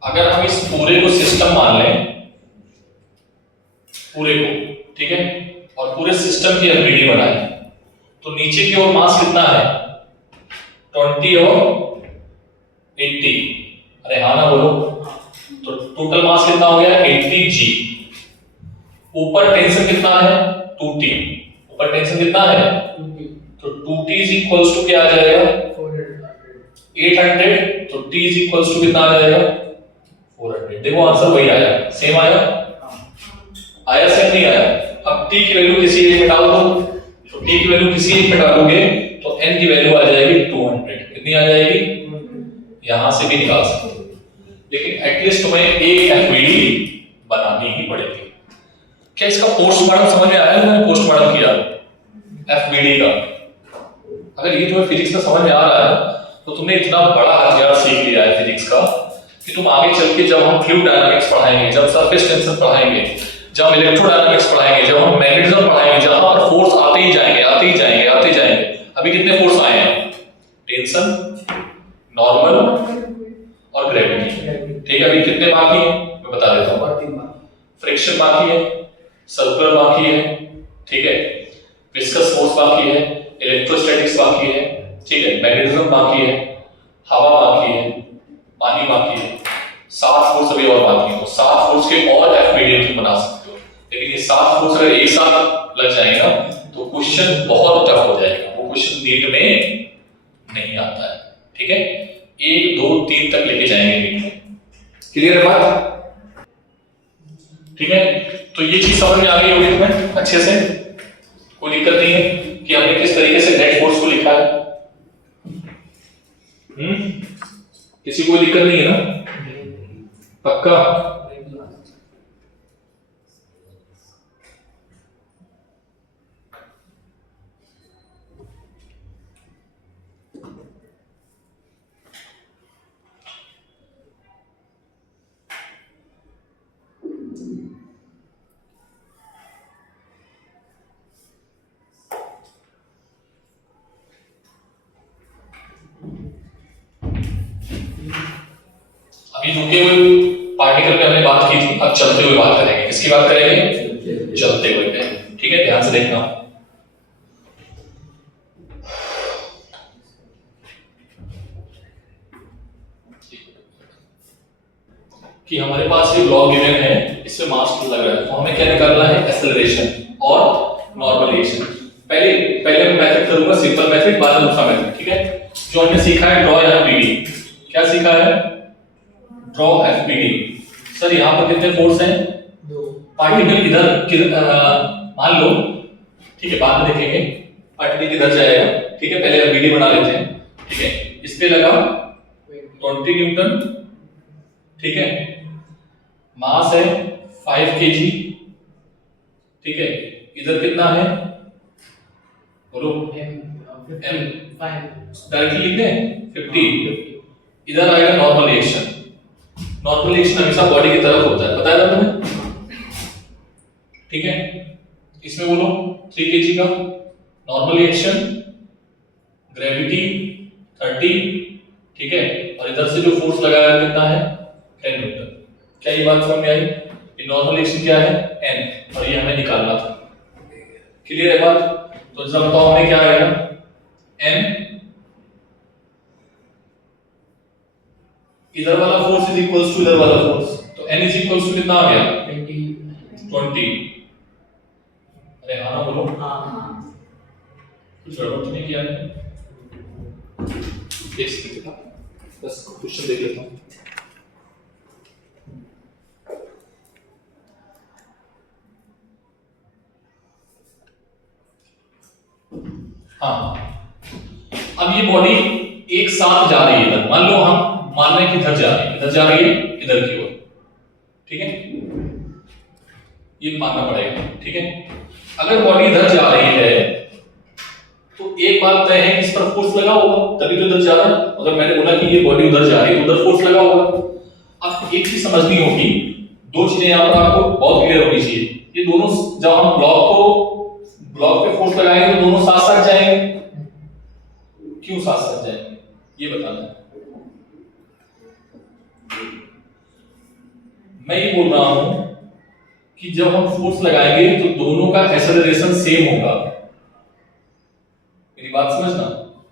अगर हम इस पूरे को सिस्टम मान लें, पूरे को, ठीक है, और पूरे सिस्टम की एफबीडी बनाए, तो नीचे की ओर मास कितना है? 20 और 80। अरे हाँ ना बोलो। तो टोटल मास कितना हो गया? 80 g। ऊपर टेंशन कितना है 2T, ऊपर टेंशन कितना है 2T, तो 2T इज इक्वल्स टू क्या आ जाएगा 800, तो T इज इक्वल्स टू कितना आ जाएगा 400। देखो आंसर वही आया, सेम आया, आया सेम नहीं आया। अब T की वैल्यू किसी एक में डाल दो, तो T की वैल्यू किसी एक में डालोगे तो N की वैल्यू आ जाएगी 200। कितनी आ जाएगी, यहां से भी निकाल सकते हो, लेकिन एटलीस्ट तुम्हें एक एफवीडी बनानी ही पड़ेगी। क्या इसका पोस्टमार्टम समझ में आया? मैंने पोस्टमार्टम किया एफवीडी का। अगर ये तुम्हें फिजिक्स का समझ में आ रहा है तो तुमने इतना बड़ा हथियार सीख लिया है फिजिक्स का कि तुम आगे चल के जब हम फ्लूइड डायनामिक्स पढ़ाएंगे, जब सरफेस टेंशन पढ़ाएंगे, जब इलेक्ट्रोडायनामिक्स पढ़ाएंगे, जब हम मैग्नेटिज्म पढ़ाएंगे, जहां पर फोर्स आते ही जाएंगे आते ही जाएंगे आते ही जाएंगे। अभी कितने फोर्स आए हैं? टेंशन, नॉर्मल और ग्रेविटी। ठीक है, अभी कितने बाकी हैं मैं बता देता हूं। फ्रिक्शन बाकी है, सर्कुलर बाकी है, ठीक है, विस्कस फोर्स बाकी है, इलेक्ट्रोस्टैटिक्स बाकी है, ठीक है, मैग्नेटिज्म बाकी है, हवा बाकी है, पानी बाकी है, 7 फोर्स अभी और बाकी है। तो 7 फोर्स के और एफवीडी तुम बना सकते हो, लेकिन ये 7 फोर्स अगर एक साथ लग जाएगा तो क्वेश्चन बहुत टफ हो जाएगा, वो क्वेश्चन नीट में नहीं आता है। ठीक है, 1 2 3 तक लेके जाएंगे नीट में। क्लियर है बात? ठीक है, तो ये चीज समझ में आ गई होगी तुम्हें अच्छे से, कोई दिक्कत नहीं है कि हमने किस तरीके से नेट फोर्स को लिखा है। किसी को दिक्कत नहीं है ना? पक्का? अभी रुके हुए पार्टिकल पे हमने बात की थी, अब चलते हुए बात करेंगे। किसकी बात करेंगे? चलते हुए पे। ठीक है, ध्यान से देखना कि हमारे पास ये ब्लॉक गिवन है, इसमें मास लग रहा है, तो हमें क्या निकालना है? एक्सेलरेशन और नॉर्मल रिएक्शन। पहले मैं मेथड करूंगा, सिंपल मेथड, बाद में दूसरा मेथड। ठीक है, जो हमने सीखा है ड्रॉ एफबीडी। क्या सीखा है? Draw FBD. सर यहाँ पर कितने फोर्स हैं? 2। पार्टिकल इधर मान लो, ठीक है, बाद में देखेंगे पार्टिकल किधर जाएगा। ठीक है, पहले एफबीडी बना लेते हैं। ठीक है, इस पे लगा 20 न्यूटन। ठीक है, मास है 5 kg। ठीक है, इधर कितना है बोलो? डायरेक्टली लिख दें 50। इधर आएगा नॉर्मल रिएक्शन। नॉर्मल रिएक्शन हमेशा बॉडी की तरफ होता है, बताया था तुम्हें? ठीक है, इसमें बोलो 3 kg का नॉर्मल रिएक्शन, ग्रेविटी 30। ठीक है, और इधर से जो फोर्स लगाया कितना है? 10 न्यूटन। क्या ये बात समझ में आई? ये नॉर्मल रिएक्शन क्या है? n, और ये हमें निकालना था। क्लियर है बात? तो जरा बताओ हमें क्या आएगा? n, इधर वाला फोर्स इज इक्वल्स टू इधर वाला फोर्स, तो n इज इक्वल्स टू कितना आ गया? 20। अरे हाँ ना बोलो। हाँ, कुछ गड़बड़ तो नहीं किया मैंने? एक सेकंड का बस क्वेश्चन देख लेता हूँ। हाँ, अब ये बॉडी एक साथ जा रही है इधर। मान लो हम मान रहे हैं कि इधर जा रही है, इधर जा रही है, इधर की ओर। ठीक है, ये मानना पड़ेगा। ठीक है, अगर बॉडी इधर जा रही है तो एक बात तय है, इस पर फोर्स लगा होगा, तभी तो इधर जा रहा है। अगर मैंने बोला कि ये बॉडी उधर जा रही है तो उधर फोर्स लगा होगा। अब एक चीज समझनी होगी, 2 चीजें यहाँ पर आपको बहुत क्लियर होनी चाहिए। ये दोनों जब हम ब्लॉक पे फोर्स लगाएंगे तो दोनों साथ साथ जाएंगे। क्यों साथ साथ जाएंगे ये बताना है। मैं ये बोल रहा हूं कि जब हम फोर्स लगाएंगे तो दोनों का एक्सेलरेशन सेम होगा। मेरी बात समझना,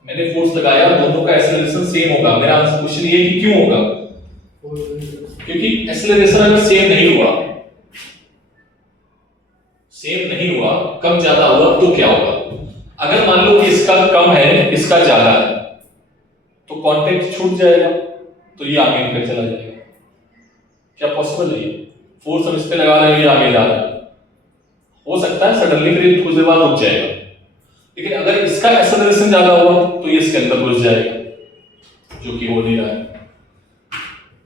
मैंने फोर्स लगाया, दोनों का एक्सेलरेशन सेम होगा। मेरा क्वेश्चन ये कि क्यों होगा? क्योंकि एक्सेलरेशन अगर सेम नहीं हुआ सेम नहीं हुआ, कम ज्यादा हुआ, तो क्या होगा? अगर मान लो कि इसका कम है, इसका ज्यादा है, तो कांटेक्ट छूट जाएगा, तो ये आगे निकल चला जाएगा। क्या पॉसिबल है? ये फोर्स हम इस पे लगा रहे हैं, ये आगे जा रहा है, हो सकता है सडनली फिर कुछ देर बाद रुक जाएगा, लेकिन अगर इसका एक्सेलरेशन ज्यादा हुआ तो ये इसके अंदर घुस जाएगा, जो कि हो नहीं रहा है।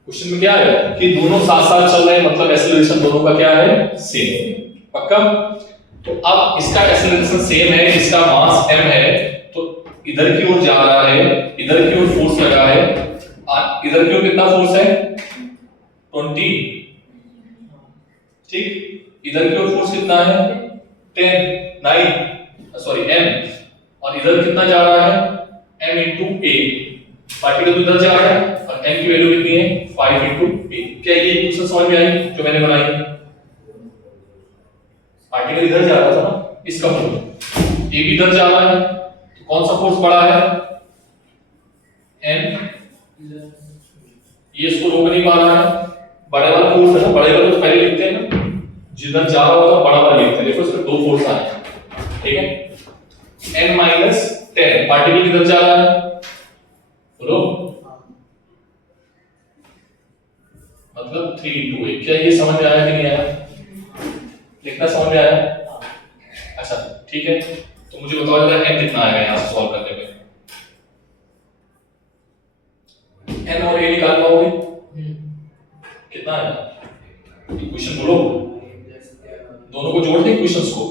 क्वेश्चन में क्या है कि दोनों साथ साथ चल रहे हैं, मतलब एक्सेलरेशन दोनों का क्या है? सेम। पक्का? तो अब इसका एक्सेलरेशन सेम है, इसका मास m है, तो इधर की ओर जा रहा है, इधर की ओर फोर्स लगा है, इधर की ओर कितना फोर्स है? 20, ठीक। इधर की ओर फोर्स कितना है? 9 सॉरी m, और इधर कितना जा रहा है? m into a, पार्टिकल तो इधर जा रहा है और m की वैल्यू कितनी है? 5 into a। क्या ये इक्वेशन समझ में आई जो मैंने बनाई? पार्टिकल इधर जा रहा था ना, इसका फोर्स a भी इधर जा रहा है, तो कौन सा फोर्स बड़ा है? m। ये इसको रोक नहीं पा रहा है, बड़े वाला फोर्स है ना, बड़े वाला तो पहले लिखते हैं ना, जिधर जा रहा होगा बड़ा वाला लिखते हैं, देखो इसमें दो फोर्स आए हैं, ठीक है। n minus 10, पार्टिकल किधर जा रहा है? बोलो। मतलब 3 into a। क्या ये समझ में आया कि नहीं आया? लिखना समझ में आया? अच्छा ठीक है, तो मुझे बताओ जरा n कितना आएगा यहाँ से सॉल्व करने में? n और a निकाल पाओगे? कितना आएगा? इक्वेशन बोलो, दोनों को जोड़ दे, इक्वेशंस को,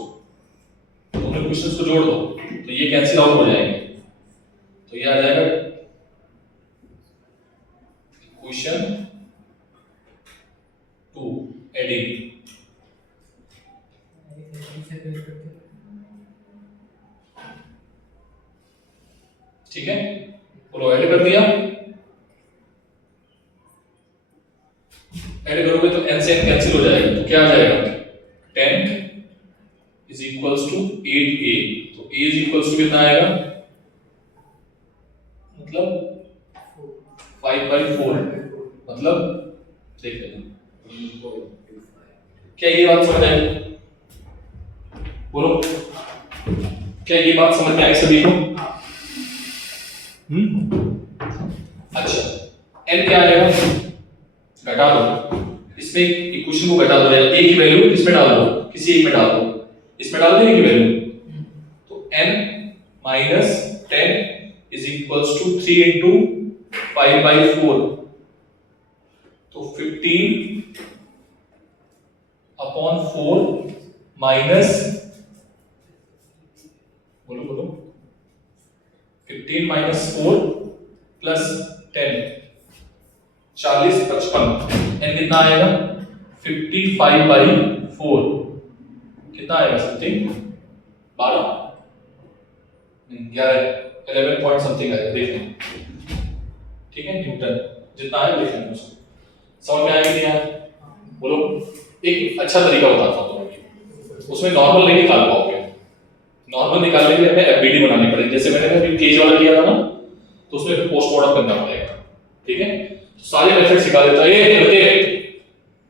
दोनों इक्वेशंस को जोड़ दो, तो ये कैंसिल आउट हो जाएंगे, तो ये आ जाएगा इक्वेशन 2 एडिंग। ठीक है, बोलो ऐड कर दिया। ऐड करोगे तो n से n कैंसिल हो जाएगा, तो क्या आ जाएगा? 10 is equals to 8a, तो a is equals to कितना आएगा? मतलब 5/4, मतलब देख लेना। क्या ये बात समझ आई? बोलो, क्या ये बात समझ में आई सभी को? अच्छा, n क्या आएगा? घटा दो, इसमें इक्वेशन को घटा दो, a की वैल्यू किसमें डाल दो? किसी एक में डाल दो, इसमें डाल दो a की वैल्यू, तो n minus 10 is equals to 3 into 5/4, तो 15 upon 4 minus, बोलो बोलो, 15 minus 4 plus 10, 40 55, n कितना आएगा? 55/4, कितना आएगा? समथिंग 12 11 11 पॉइंट समथिंग आएगा, देख लें, ठीक है। न्यूटन जितना है देख लें, उसको समझ में आएगा नहीं आया? बोलो। एक अच्छा तरीका बताता हूँ तुम्हें, उसमें नॉर्मल नहीं निकाल पाओगे, नॉर्मल निकालने के लिए हमें एफबीडी बनानी पड़ेगी, जैसे मैंने अभी केज वाला किया था ना, तो उसमें फिर पोस्टमार्टम करना पड़ेगा, ठीक है। तो सारे मेथड सिखा देता है ये बच्चे,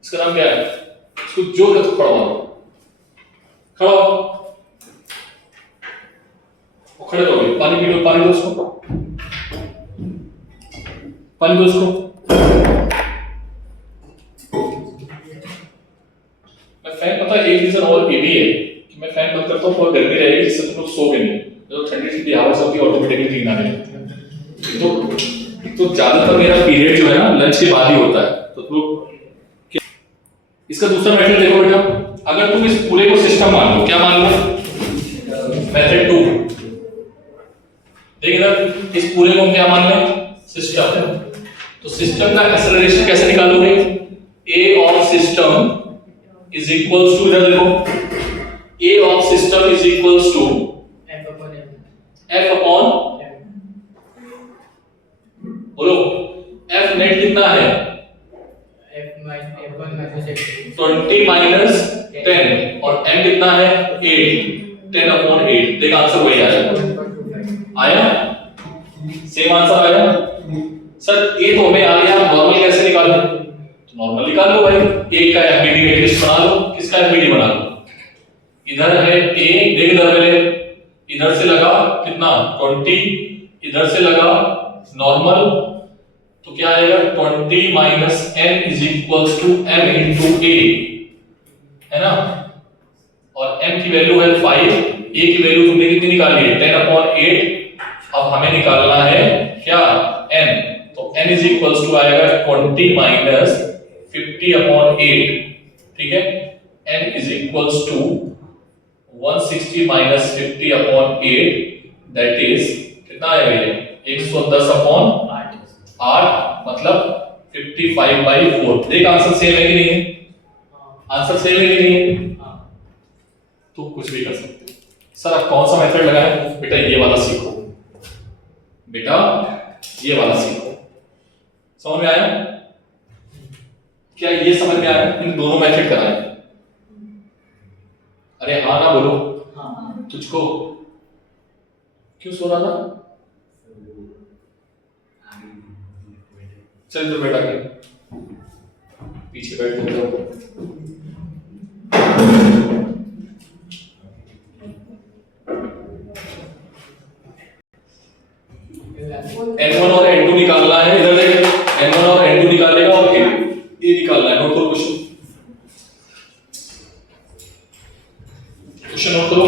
इसका नाम क्या है? इसको जो तक पढ़वाओ, खड़ा हो, वो खड़े रहोगे, पानी पी लो, पानी दो उसको, पानी दो उसको। मैं फैन, पता है एक रीजन और ये भी है कि मैं फैन बंद करता हूँ, थोड़ा गर्मी रहेगी, जिससे तुम लोग सोगे नहीं, जो ठंडी ठंडी हवा चलती है ऑटोमेटिकली नींद आने लगती है। तो ज्यादातर मेरा पीरियड जो है ना लंच के बाद ही होता है, तो तुम लोग इसका दूसरा मेथड देखो बेटा, अगर तुम इस पूरे को सिस्टम मान लो, क्या मान लो? मेथड 2, देख इधर, इस पूरे को क्या मान लो? सिस्टम। तो सिस्टम का एक्सेलरेशन कैसे निकालोगे? a of system is equals to, इधर देखो, a of system is equals to f upon बोलो, f नेट कितना है? 20 minus 10, और m कितना है? 8, 10 upon 8, देख आंसर वही आया, सेम आंसर आया। सर ये तो हमें आ गया, नॉर्मल कैसे निकालें? तो नॉर्मल निकाल लो भाई, एक का एफबीडी लिस्ट बना लो, किसका एफबीडी बना लो? इधर है a, देख इधर पहले, इधर से लगा कितना 20, इधर से लगा नॉर्मल, तो क्या आएगा 20 minus n is equals to m into a, है ना, और m की वैल्यू है 5, a की वैल्यू तुमने कितनी निकाली है 10/8, अब हमें निकालना है क्या n, तो n इज इक्वल्स टू आएगा 20 माइनस 50/8, ठीक है, n is equals to 160 minus 50/8, that is कितना आएगा ये 110/8, मतलब 55/4। देख आंसर सेम है कि नहीं है, आंसर सेम है कि नहीं है, तो कुछ भी कर सकते हो। सर आप कौन सा मेथड लगाएं, बेटा ये वाला सीखो, बेटा ये वाला सीखो, समझ में आया, क्या ये समझ में आया, इन दोनों मेथड कराएं, अरे हाँ ना बोलो, हाँ। तुझको क्यों सो रहा था, चल इधर बैठा के पीछे बैठ जाओ, N1 और N2 निकालना है, इधर देख N1 और N2 निकालेगा और ये निकालना है, नोट करो क्वेश्चन नोट करो,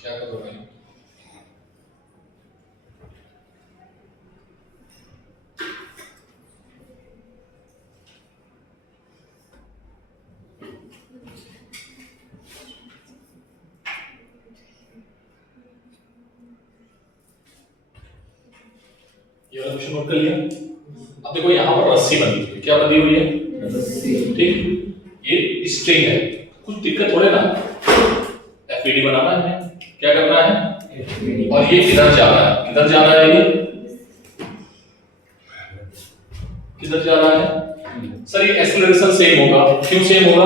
क्या करोगे, ये वाला क्वेश्चन नोट कर लिया। अब देखो यहाँ पर रस्सी बंधी हुई है, क्या बंधी हुई है रस्सी, ठीक, ये स्ट्रिंग है, कुछ दिक्कत थोड़े ना, एफईडी बनाना है, क्या करना है, और ये किधर जा रहा है, किधर जा रहा है, ये किधर जा रहा है, सर ये एक्सेलरेशन सेम होगा, क्यों सेम होगा,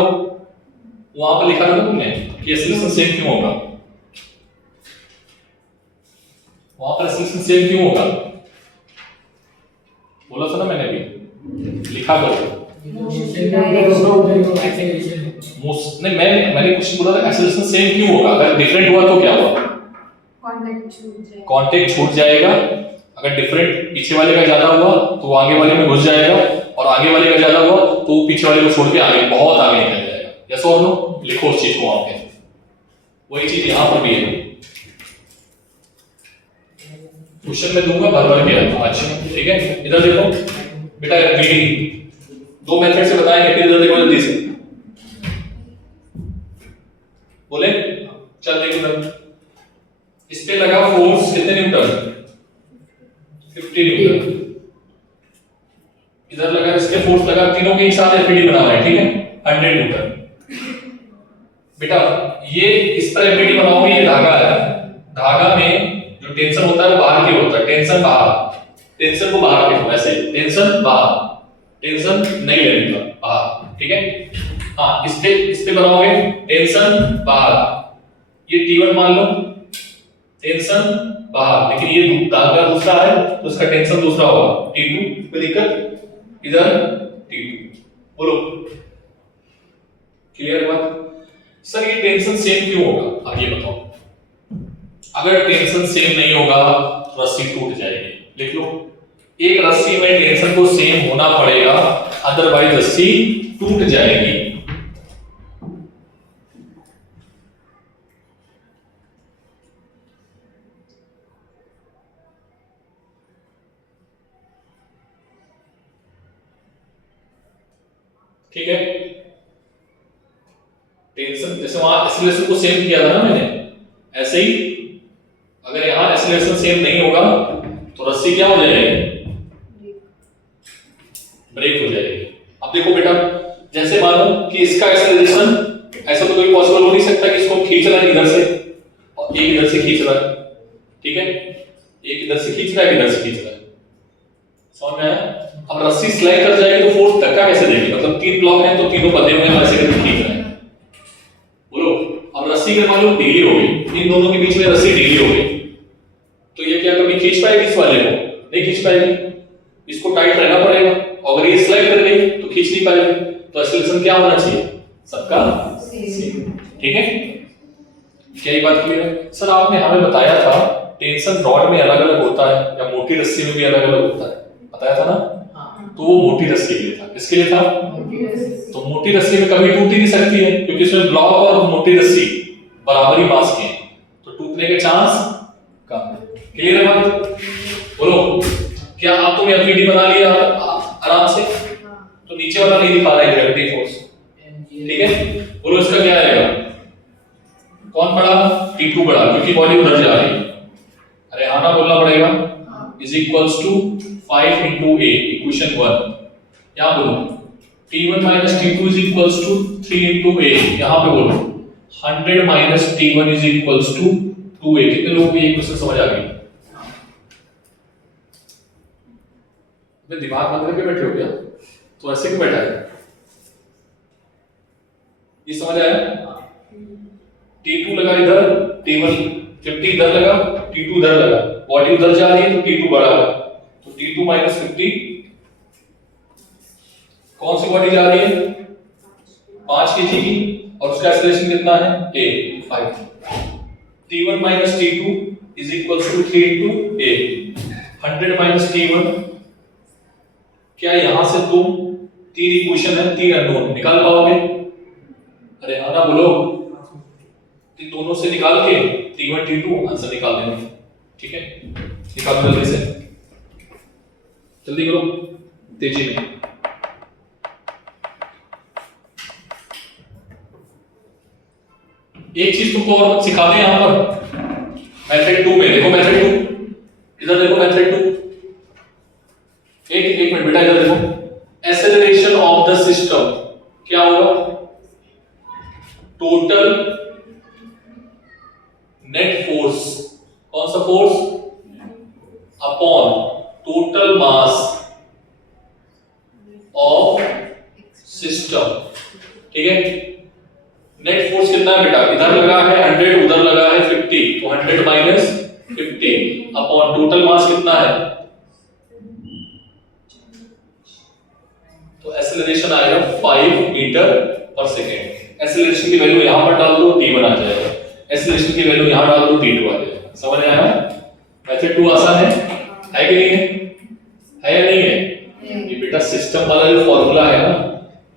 वहां पर लिखा था ना तुमने कि एक्सेलरेशन सेम क्यों होगा, वहां पर एक्सेलरेशन सेम क्यों होगा, बोला था ना मैंने भी, लिखा करो नहीं, मैंने कुछ बोला था एक्सेलरेशन सेम क्यों होगा, अगर डिफरेंट हुआ तो क्या हुआ, कांटेक्ट छूट जाएगा, अगर डिफरेंट पीछे वाले का ज्यादा हुआ तो वो आगे वाले में घुस जाएगा, और आगे वाले का ज्यादा हुआ तो वो पीछे वाले को छोड़ के आगे बहुत आगे निकल जाएगा, यस और नो, लिखो उस चीज को वहां पे, वही चीज यहां पर भी है, क्वेश्चन में दूंगा भर के, अच्छा ठीक है, इधर देखो बेटा रीडिंग दो मेथड से बताएंगे, फिर इधर देखो जल्दी से बोले, चल देखो इधर, इस पे लगा फोर्स कितने न्यूटन 50 न्यूटन, इधर लगा इसके फोर्स लगा, तीनों के एक साथ एफईडी बना हुआ है, ठीक है 100 न्यूटन, बेटा ये इस पर एफईडी बनाओगे, ये धागा है, धागा में जो टेंशन होता है वो बाहर की होता है, टेंशन बाहर, टेंशन को बाहर फेंको ऐसे, टेंशन बाहर, टेंशन नहीं लेने का बाहर, ठीक है, हाँ इस पे बनाओगे टेंशन बाहर, ये T1 मान लो, टेंशन बाहर, लेकिन ये धागा दूसरा है तो उसका टेंशन दूसरा होगा, T2, कोई दिक्कत, इधर T2, बोलो क्लियर है बात, सर ये टेंशन सेम क्यों होगा, अब ये बताओ, अगर टेंशन सेम नहीं होगा तो रस्सी टूट जाएगी, लिख लो, एक रस्सी में टेंशन को सेम होना पड़ेगा, अदरवाइज रस्सी टूट जाएगी, ठीक है, टेंशन जैसे वहां एक्सीलरेशन को सेम किया था ना मैंने, ऐसे ही अगर यहां एक्सीलरेशन सेम नहीं होगा तो रस्सी क्या हो जाएगी, ब्रेक हो जाएगी। अब देखो बेटा, जैसे मानो कि इसका एक्सीलरेशन ऐसा तो कोई पॉसिबल हो नहीं सकता कि इसको खींच रहा है इधर से और एक इधर से खींच रहा है, ठीक है, एक इधर से खींच रहा है, इधर से खींच रहा है, समझ में आया? अब रस्सी स्लाइड कर जाएगी तो फोर्स धक्का कैसे देगी? मतलब 3 ब्लॉक हैं तो तीनों बंधे हुए हैं, ऐसे करके खींच रहे हैं, बोलो। अब रस्सी के मान लो ढीली हो गई, इन दोनों के बीच में रस्सी ढीली हो गई, तो ये क्या कभी खींच पाएगी इस वाले को? नहीं खींच पाएगी, इसको टाइट रहना पड़ेगा। अगर ये स्लाइड कर गई तो खींच नहीं पाएगी, तो एक्सीलरेशन क्या होना चाहिए? सबका सेम, ठीक है? क्या ये बात क्लियर है? सर आपने हमें बताया था टेंशन रॉड में अलग अलग होता है या मोटी रस्सी में भी अलग अलग होता है, बताया था ना? तो वो मोटी रस्सी के लिए था, किसके लिए था? तो मोटी रस्सी में कभी टूट ही नहीं सकती है, क्योंकि इसमें ब्लॉक और मोटी रस्सी बराबरी मास के हैं, तो टूटने के चांस कम है। क्लियर है बात? बोलो, क्या आप तुम एफईडी बना लिया आराम से? तो नीचे वाला नहीं दिखा रहा है ग्रेविटी फोर्स, ठीक है? बोलो इसका क्या आएगा? कौन बड़ा? T2 बड़ा, क्योंकि बॉडी उधर जा रही है। अरे हाँ ना बोलना पड़ेगा, is equals to 5 into a, equation 1। यहाँ बोलो T1 minus T2 is equals to 3 into a, यहाँ पे बोलो 100 minus T1 is equals to 2a। कितने लोगों को ये क्वेश्चन समझ आ गई? अपने दिमाग बंद करके बैठे हो क्या? तो ऐसे क्यों बैठा है? ये समझ आया? T2 लगा इधर, T1 50 इधर लगा, T2 इधर लगा, बॉडी उधर जा रही है तो T2 बड़ा है, तो T2 minus 50 कौन सी बॉडी जा रही है? 5 kg की, और उसका एक्सेलरेशन कितना है? a 5। T1 minus T2 is equals to 3 into a। 100 minus T1, क्या यहां से तुम 3 इक्वेशन है, 3 अननोन निकाल पाओगे? अरे हाँ ना बोलो, इन दोनों से निकाल के T1 T2 आंसर निकाल देना, ठीक है? निकाल जल्दी से, जल्दी करो, तेजी में। एक चीज तुमको और सिखा दें यहां पर, मेथड 2 में देखो, मेथड 2 इधर देखो, मेथड 2 एक मिनट बेटा इधर देखो, एक्सेलरेशन ऑफ द सिस्टम क्या होगा? टोटल नेट फोर्स, कौन सा force? Upon total mass of system, ठीक है? नेट फोर्स कितना है बेटा? इधर लगा है 100, उधर लगा है 50, तो 100 माइनस 50 अपॉन टोटल मास कितना है? तो एक्सेलरेशन आएगा 5 मीटर पर सेकेंड। एक्सेलरेशन की वैल्यू यहां पर डाल दो, T1 आ जाएगा, एक्सेलरेशन की वैल्यू यहां डाल दो, T2 आ जाएगा। समझ आया ना? मेथड 2 आसान है कि नहीं है? है या नहीं है? ये बेटा सिस्टम वाला जो फॉर्मूला है ना,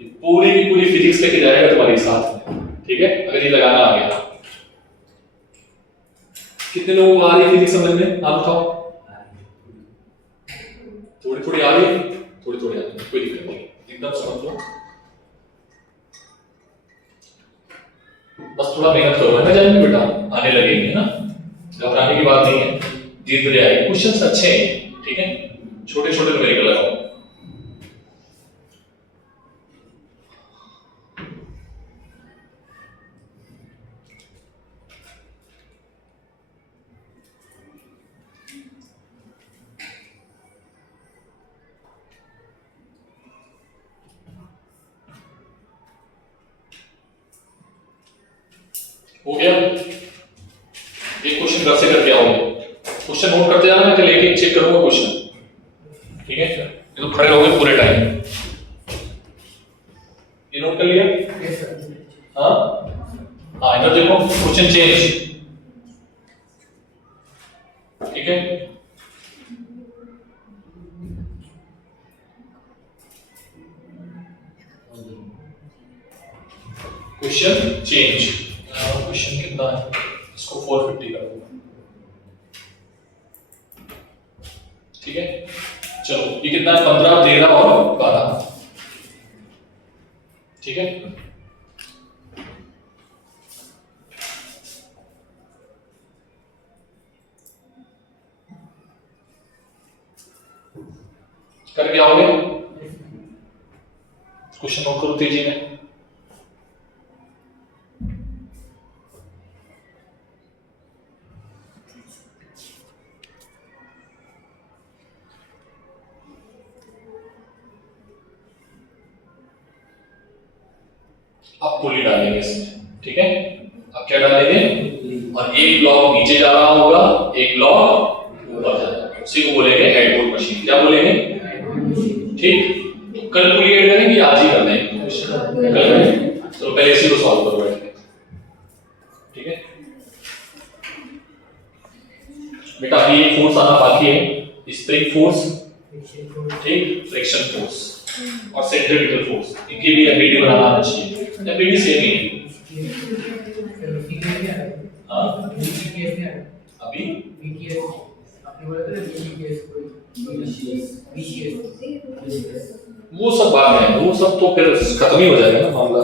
ये पूरी की पूरी फिजिक्स लेके जाएगा तुम्हारे साथ में, ठीक है? अगर ये लगाना आ गया। कितने लोगों को आ रही है फिजिक्स समझ में? आप बताओ। थोड़ी थोड़ी आ रही है, थोड़ी थोड़ी आ रही है, कोई दिक्कत नहीं, एकदम समझ लो, बस थोड़ा मेहनत करो, है ना? जाएंगे बेटा, आने लगेंगे ना, घबराने की बात नहीं है, धीरे धीरे आएगी। क्वेश्चंस अच्छे हैं, ठीक है? छोटे छोटे न्यूमेरिकल लगाओ। हो गया? एक क्वेश्चन घर से करके आओगे, क्वेश्चन नोट करते जाना, मैं लेके चेक करूंगा क्वेश्चन, ठीक है? ये तो खड़े रहोगे पूरे टाइम। ये नोट कर लिया? Yes sir. हाँ हाँ, इधर देखो, क्वेश्चन चेंज, ठीक है? क्वेश्चन चेंज, क्वेश्चन कितना है? इसको 450 कर दो, ठीक है? चलो, ये कितना है? 15, 13 और 12, ठीक है? करके आओगे? क्वेश्चन नोट करो तेजी में। अब पुली डालेंगे इसमें, ठीक है। अब क्या डालेंगे, और एक ब्लॉक नीचे जा रहा होगा, एक ब्लॉक ऊपर जा रहा होगा, उसी को बोलेंगे हेड बोल्ट मशीन। क्या बोलेंगे, ठीक। तो कल पुली ऐड करेंगे या आज ही करना है, कल करेंगे। तो पहले इसी को सॉल्व करो बैठ के, ठीक है बेटा। अभी ये फोर्स आना बाकी है, स्प्रिंग फोर्स, ठीक, फ्रिक्शन फोर्स और सेंट्रीपिटल फोर्स, इनकी भी एमपीटी बनाना आना चाहिए। एमपीटी सेम ही है। हाँ अभी वो सब बाद में, वो सब तो फिर खत्म ही हो जाएगा ना मामला।